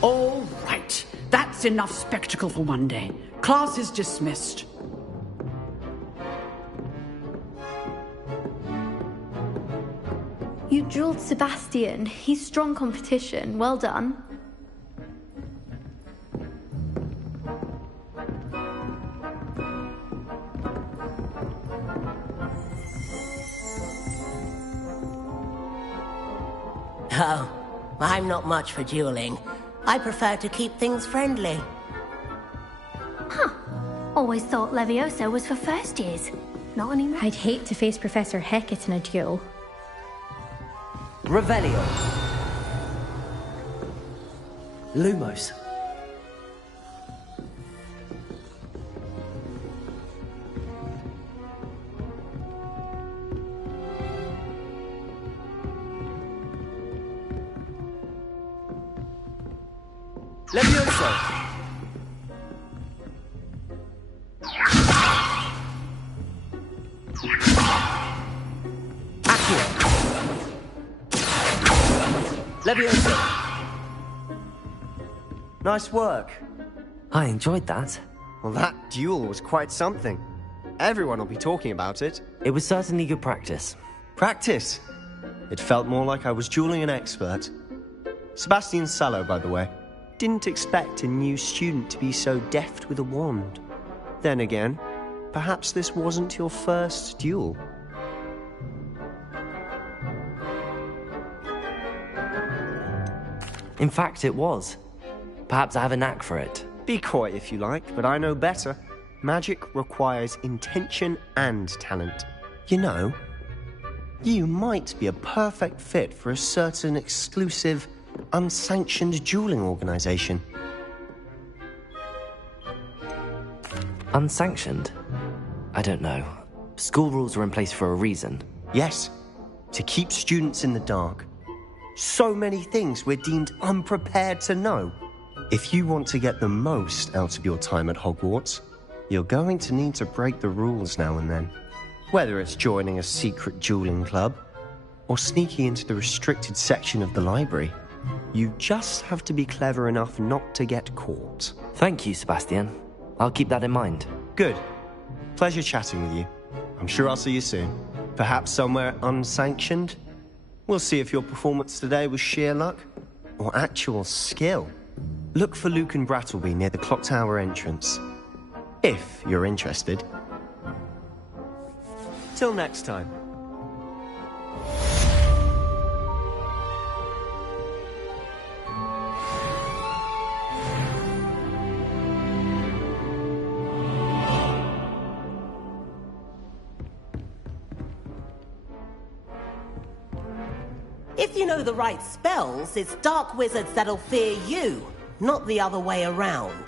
All right. That's enough spectacle for one day. Class is dismissed. You drilled Sebastian. He's strong competition. Well done. Oh, I'm not much for dueling. I prefer to keep things friendly. Huh. Always thought Levioso was for first years. Not anymore. I'd hate to face Professor Hecat in a duel. Revelio. Lumos. Leviosa! Leviosa! Nice work. I enjoyed that. Well, that duel was quite something. Everyone will be talking about it. It was certainly good practice. Practice? It felt more like I was dueling an expert. Sebastian Sallow, by the way. Didn't expect a new student to be so deft with a wand. Then again, perhaps this wasn't your first duel. In fact, it was. Perhaps I have a knack for it. Be coy if you like, but I know better. Magic requires intention and talent. You know, you might be a perfect fit for a certain exclusive, unsanctioned dueling organization. Unsanctioned? I don't know. School rules are in place for a reason. Yes, to keep students in the dark. So many things we're deemed unprepared to know. If you want to get the most out of your time at Hogwarts, you're going to need to break the rules now and then. Whether it's joining a secret dueling club, or sneaking into the restricted section of the library. You just have to be clever enough not to get caught. Thank you, Sebastian. I'll keep that in mind. Good. Pleasure chatting with you. I'm sure I'll see you soon. Perhaps somewhere unsanctioned? We'll see if your performance today was sheer luck or actual skill. Look for Luke and Brattleby near the clock tower entrance, if you're interested. Till next time. If you know the right spells, it's dark wizards that'll fear you, not the other way around.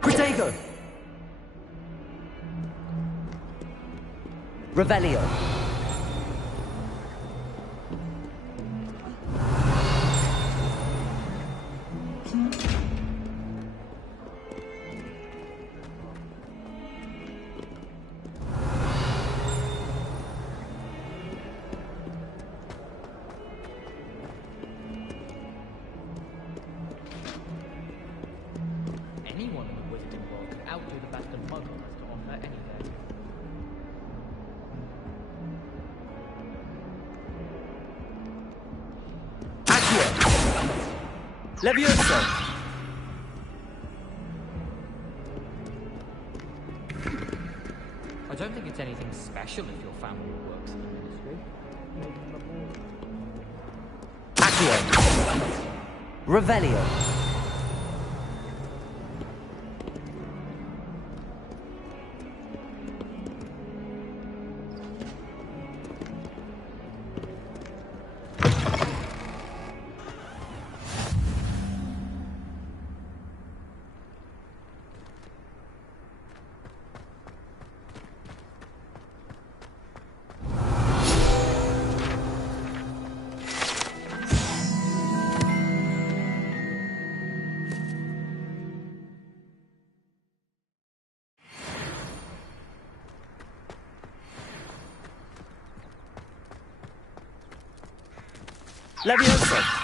Protego! Revelio. Anyone in the wizarding world could outdo the best of Muggle has to offer any day. Accio! Levioso! I don't think it's anything special if your family works in the ministry. Accio! Revelio. Levioso!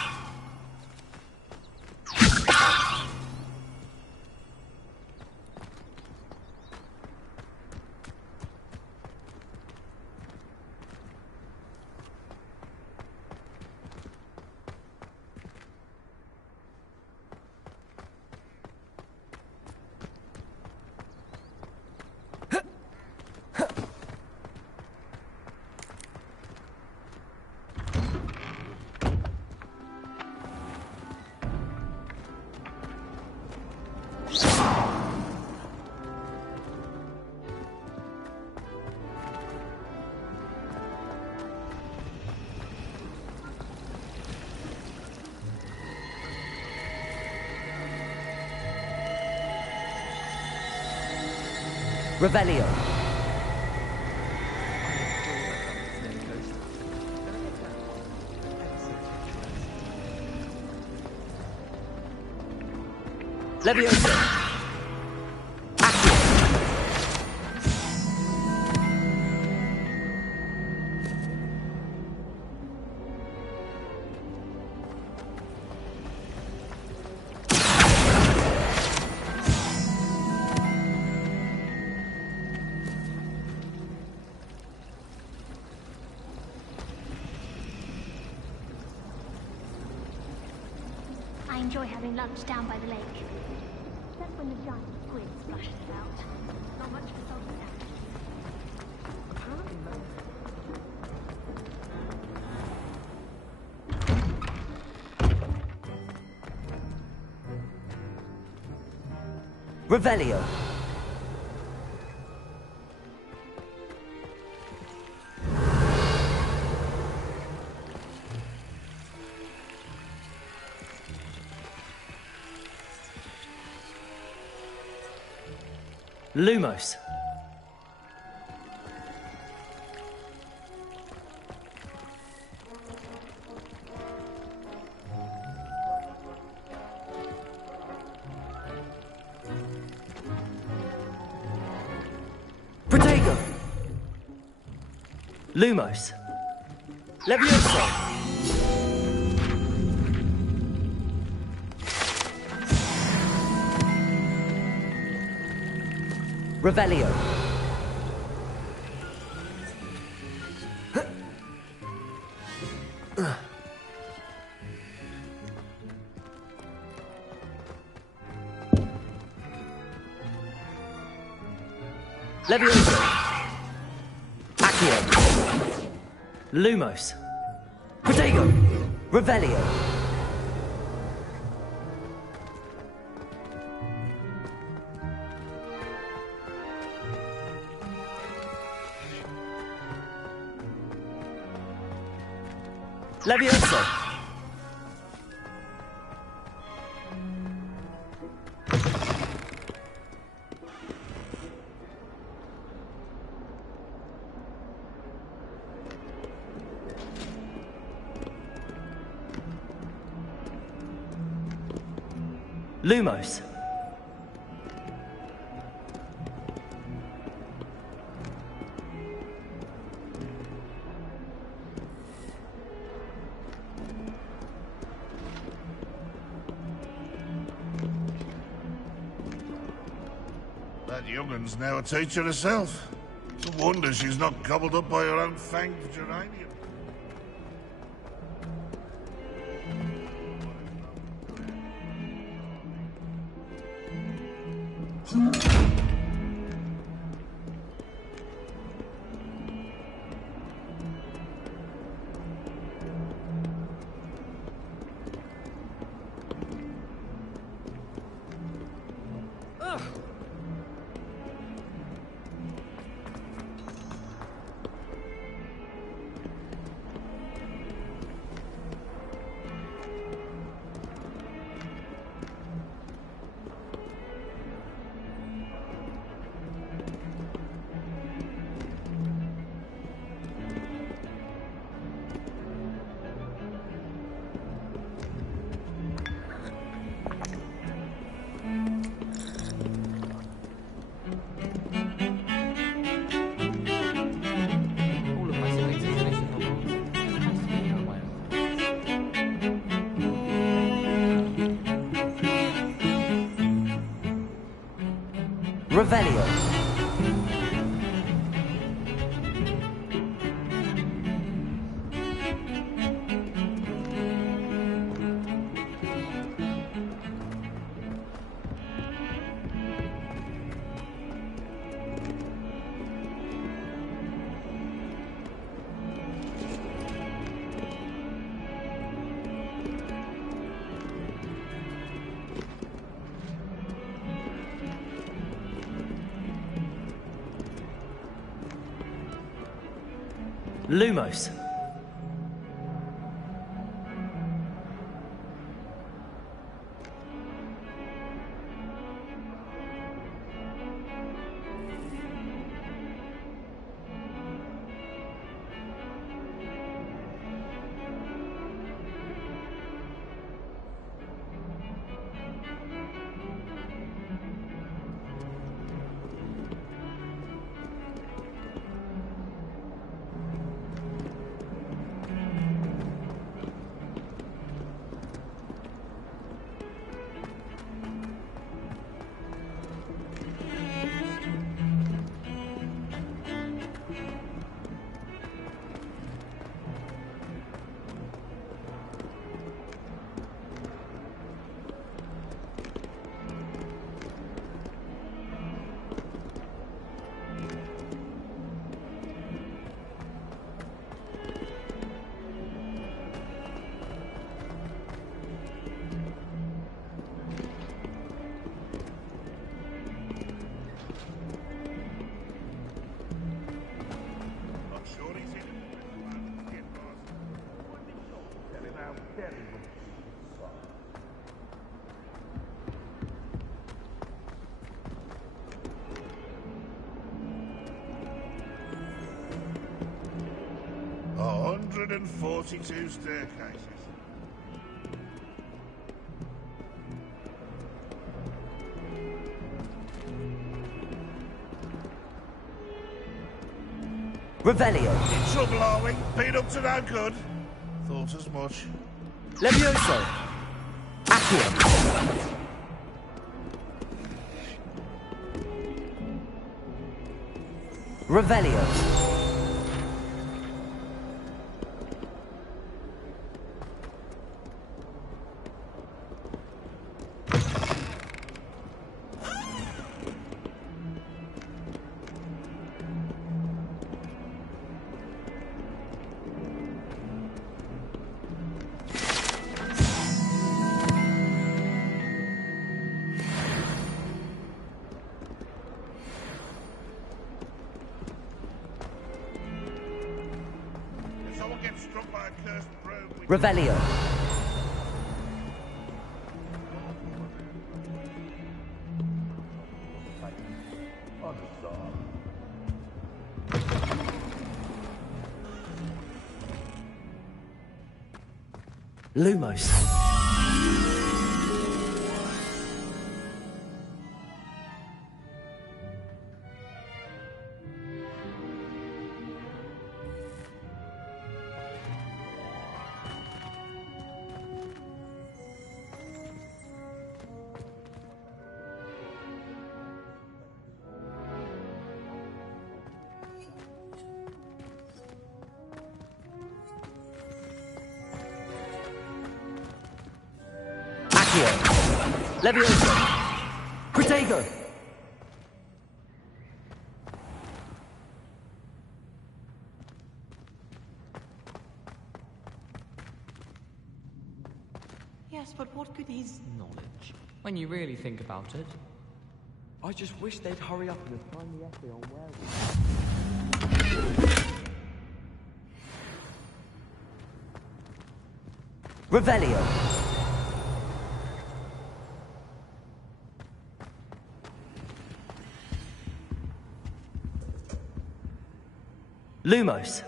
Revelio. Levioso. Accio. enjoy having lunch down by the lake. That's when the giant squid splashes about. Not much for salty sandwiches. Apparently not. Revelio. Lumos. Protego. Lumos. Levioso. Revelio. Levioso. Accio. Lumos. Protego. Revelio. Levioso. Lumos. That young'un's now a teacher herself. It's a wonder she's not gobbled up by her own fanged geranium. All of my siblings are finishing Hogwarts. Nice to be here on my own. Revelio. Lumos. ...142 staircases. Revelio. In trouble, are we? Been up to no good? Thought as much. Levioso. Accio. Revelio. Revelio. Lumos. Levioso. Protego. Yes, but what good is knowledge when you really think about it? I just wish they'd hurry up and find the essay on werewolves. Revelio. Lumos.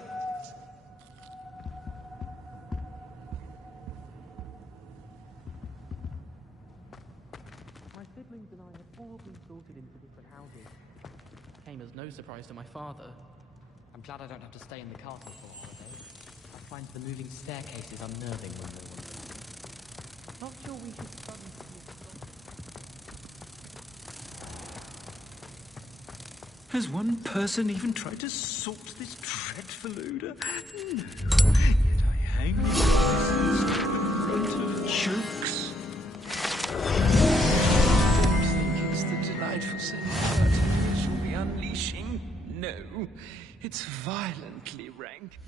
My siblings and I have all been sorted into different houses. Came as no surprise to my father. I'm glad I don't have to stay in the castle for a holiday. I find the moving staircases unnerving when no one's around. Not sure we should study. Has one person even tried to sort this dreadful odour? No. Yet I hang in front of jokes. Don't think it's the delightful scent of which you'll be unleashing. No, it's violently rank.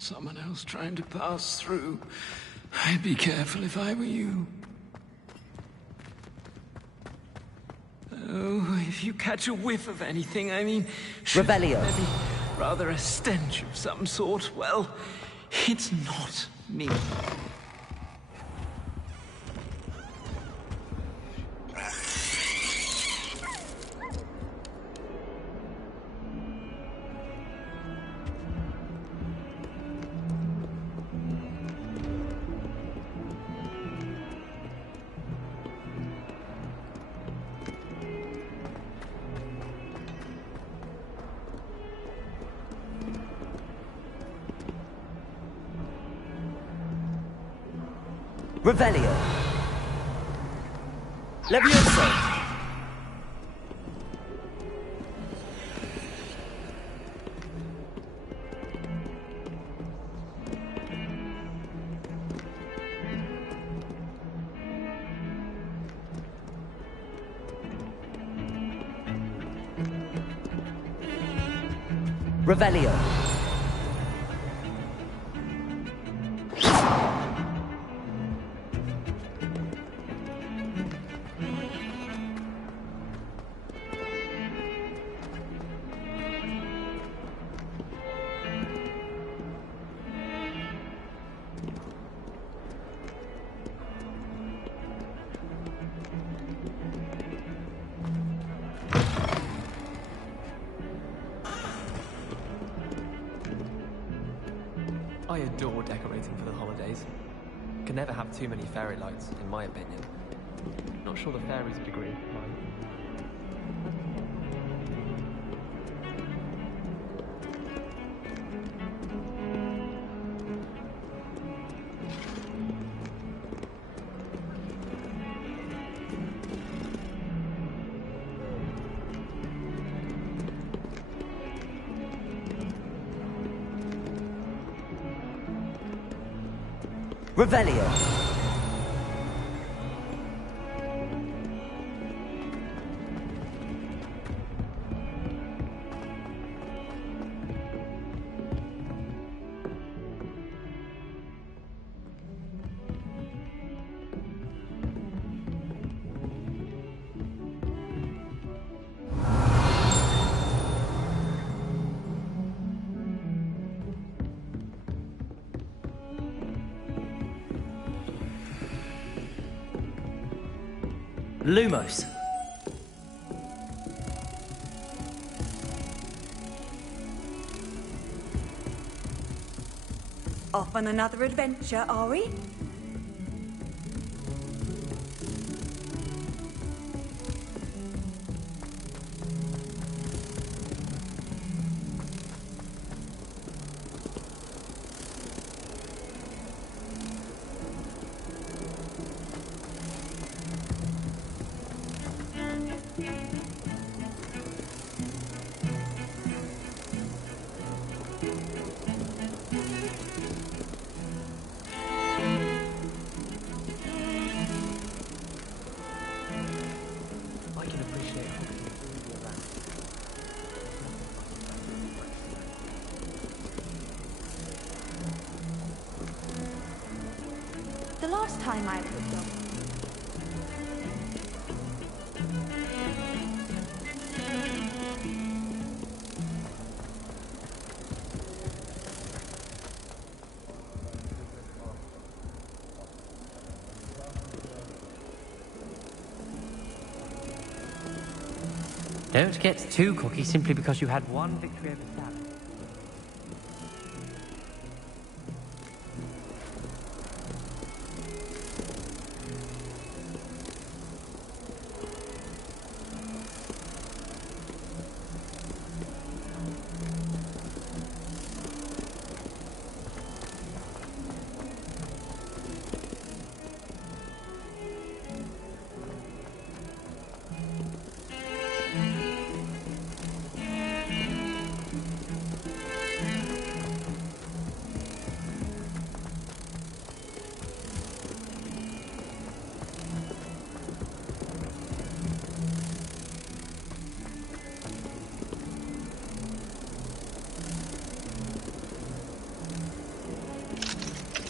Not someone else trying to pass through. I'd be careful if I were you. Oh, if you catch a whiff of anything, I mean... Revelio. Maybe rather a stench of some sort. Well, it's not me. Revelio. Levioso. Revelio. I adore decorating for the holidays. Can never have too many fairy lights, in my opinion. Not sure the fairies would agree. Revelio. Lumos. Off on another adventure, are we? The last time I looked up. Don't get too cocky simply because you had one victory over Sam.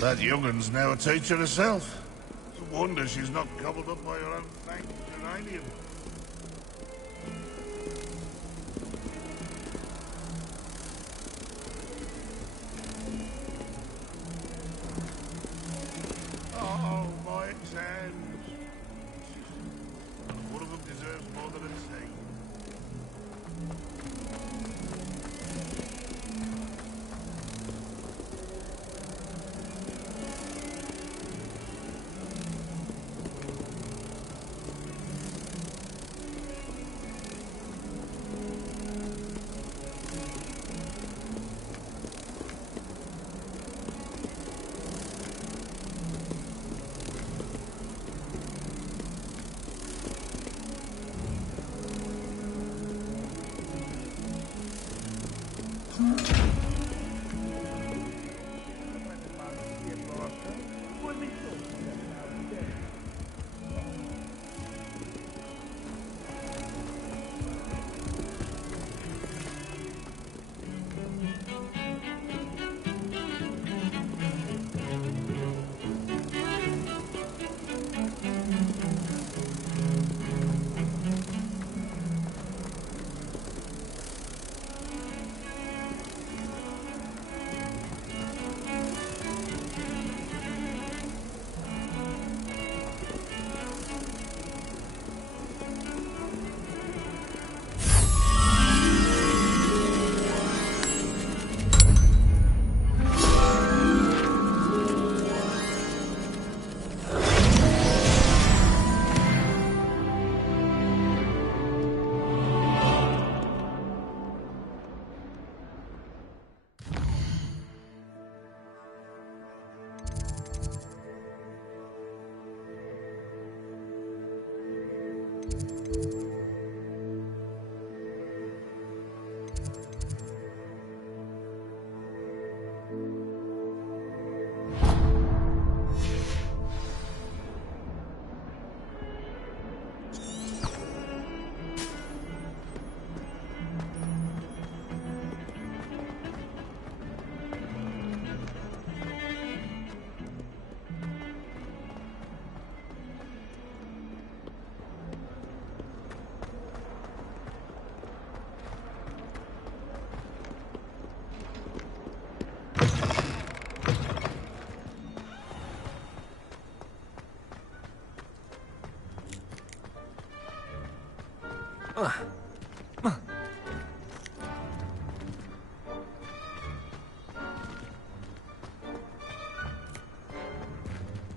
That young'un's now a teacher herself. It's a wonder she's not gobbled up by her own fang geranium. Oh, my exams. One of them deserves more than a C.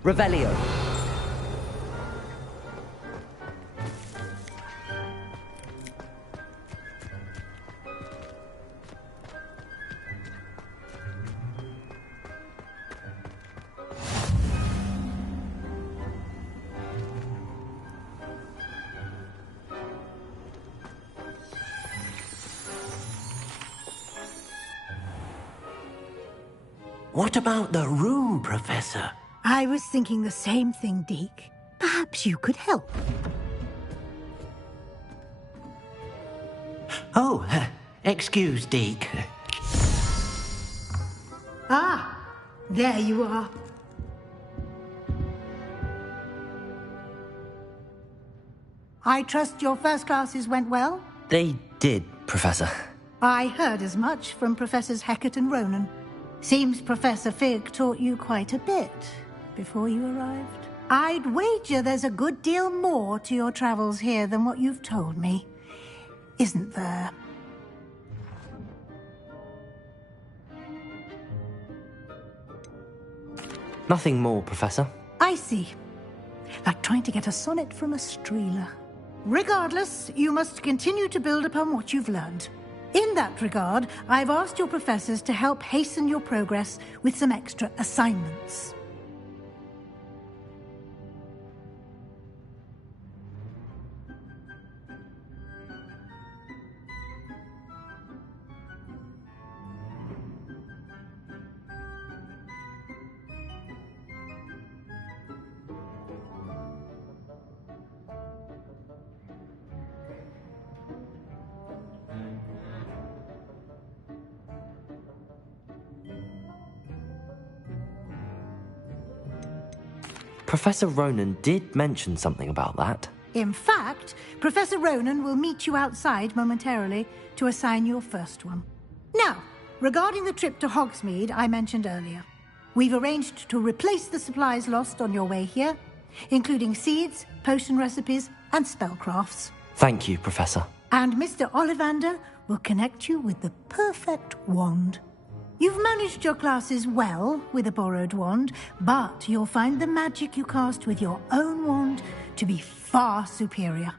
Revelio. What about the room, Professor? I was thinking the same thing, Deke. Perhaps you could help. Oh, excuse, Deke. Ah, there you are. I trust your first classes went well? They did, Professor. I heard as much from Professors Hecat and Ronan. Seems Professor Fig taught you quite a bit before you arrived. I'd wager there's a good deal more to your travels here than what you've told me. Isn't there? Nothing more, Professor. I see. Like trying to get a sonnet from a streeler. Regardless, you must continue to build upon what you've learned. In that regard, I've asked your professors to help hasten your progress with some extra assignments. Professor Ronan did mention something about that. In fact, Professor Ronan will meet you outside momentarily to assign your first one. Now, regarding the trip to Hogsmeade I mentioned earlier, we've arranged to replace the supplies lost on your way here, including seeds, potion recipes, and spellcrafts. Thank you, Professor. And Mr. Ollivander will connect you with the perfect wand. You've managed your classes well with a borrowed wand, but you'll find the magic you cast with your own wand to be far superior.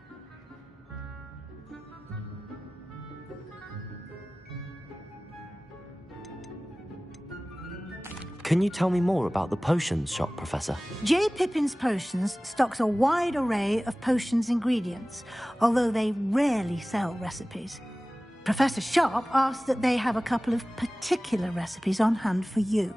Can you tell me more about the potions shop, Professor? J. Pippin's Potions stocks a wide array of potions ingredients, although they rarely sell recipes. Professor Sharp asked that they have a couple of particular recipes on hand for you.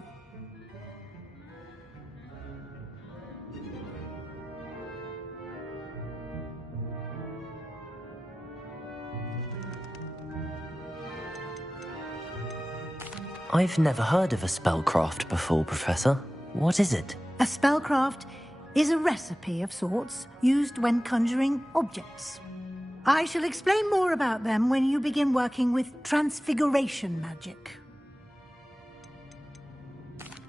I've never heard of a spellcraft before, Professor. What is it? A spellcraft is a recipe of sorts used when conjuring objects. I shall explain more about them when you begin working with transfiguration magic.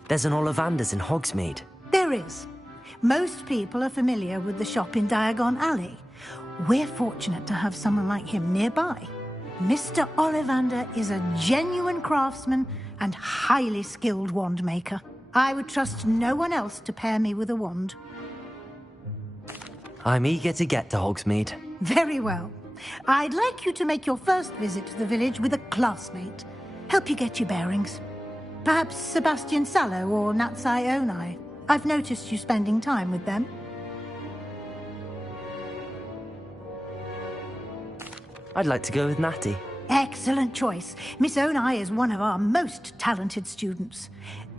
There's an Ollivander's in Hogsmeade. There is. Most people are familiar with the shop in Diagon Alley. We're fortunate to have someone like him nearby. Mr. Ollivander is a genuine craftsman and highly skilled wand maker. I would trust no one else to pair me with a wand. I'm eager to get to Hogsmeade. Very well. I'd like you to make your first visit to the village with a classmate. Help you get your bearings. Perhaps Sebastian Sallow or Natsai Onai. I've noticed you spending time with them. I'd like to go with Natty. Excellent choice. Miss Onai is one of our most talented students.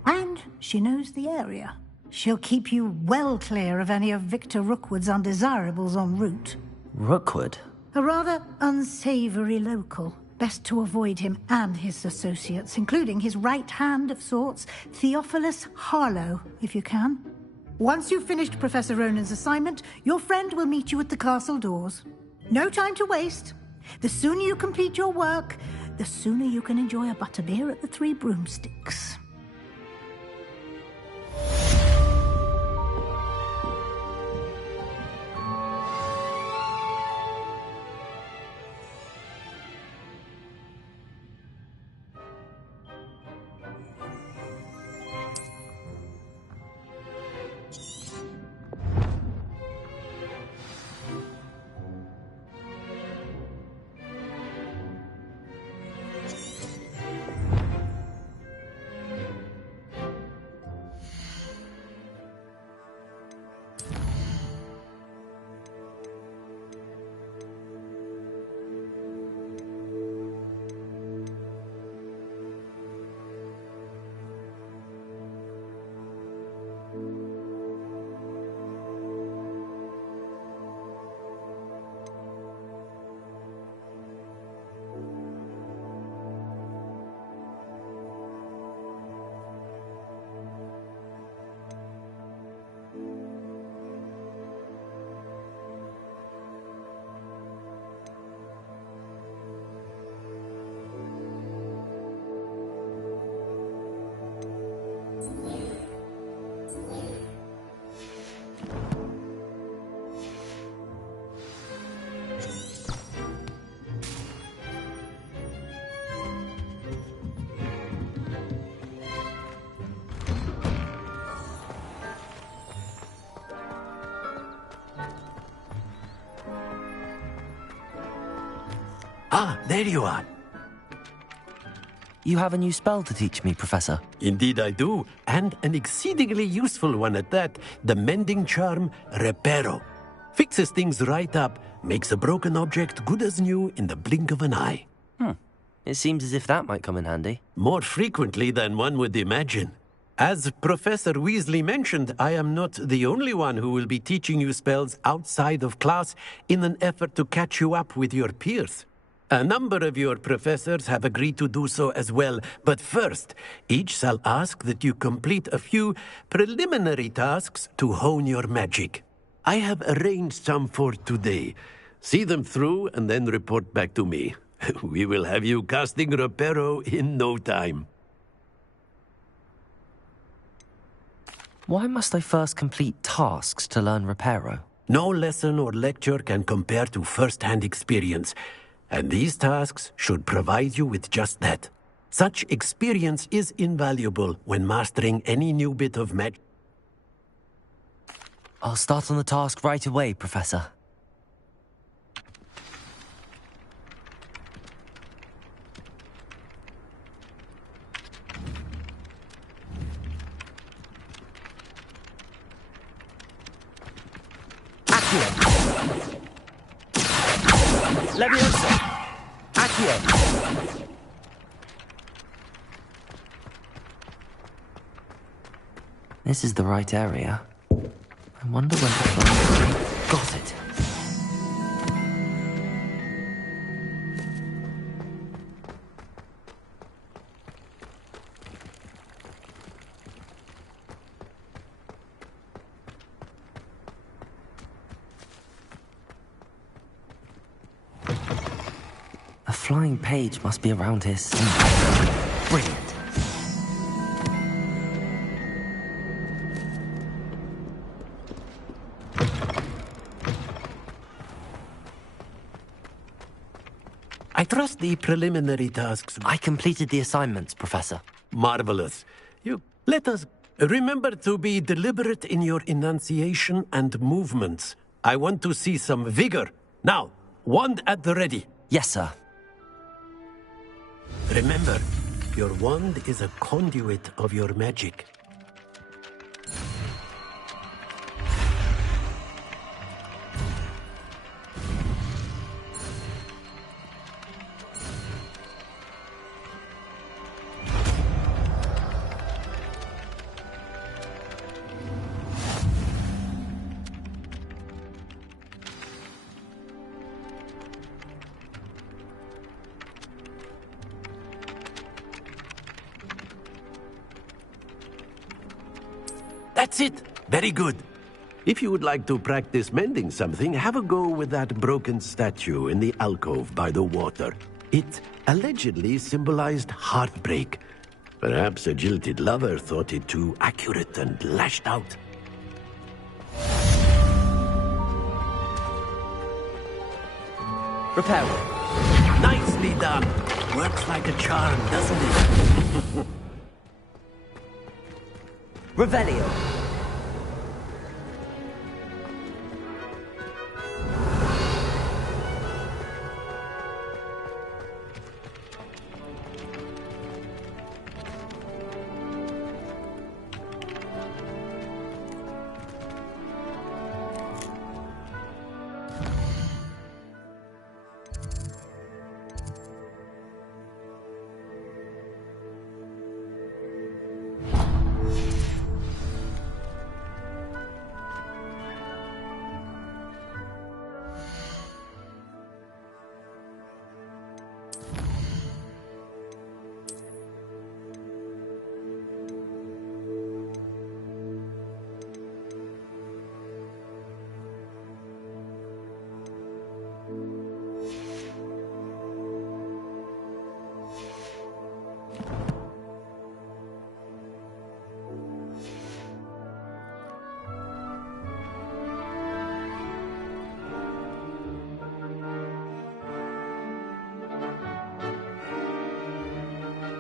And she knows the area. She'll keep you well clear of any of Victor Rookwood's undesirables en route. Rookwood? A rather unsavory local. Best to avoid him and his associates, including his right hand of sorts, Theophilus Harlow, if you can. Once you've finished Professor Ronan's assignment, your friend will meet you at the castle doors. No time to waste. The sooner you complete your work, the sooner you can enjoy a butterbeer at the Three Broomsticks. Ah, there you are. You have a new spell to teach me, Professor. Indeed I do, and an exceedingly useful one at that. The mending charm, Reparo. Fixes things right up, makes a broken object good as new in the blink of an eye. It seems as if that might come in handy. More frequently than one would imagine. As Professor Weasley mentioned, I am not the only one who will be teaching you spells outside of class in an effort to catch you up with your peers. A number of your professors have agreed to do so as well, but first, each shall ask that you complete a few preliminary tasks to hone your magic. I have arranged some for today. See them through and then report back to me. We will have you casting Reparo in no time. Why must I first complete tasks to learn Reparo? No lesson or lecture can compare to first-hand experience, and these tasks should provide you with just that. Such experience is invaluable when mastering any new bit of magic. I'll start on the task right away, Professor. Leviosa! Accio! This is the right area. I wonder when to fly. Got it. A flying page must be around here somewhere. Brilliant. I trust the preliminary tasks. I completed the assignments, Professor. Marvelous. Let us remember to be deliberate in your enunciation and movements. I want to see some vigor. Now, wand at the ready. Yes, sir. Remember, your wand is a conduit of your magic. That's it. Very good. If you would like to practice mending something, have a go with that broken statue in the alcove by the water. It allegedly symbolized heartbreak. Perhaps a jilted lover thought it too accurate and lashed out. Repair. Nicely done. Works like a charm, doesn't it? Revelio.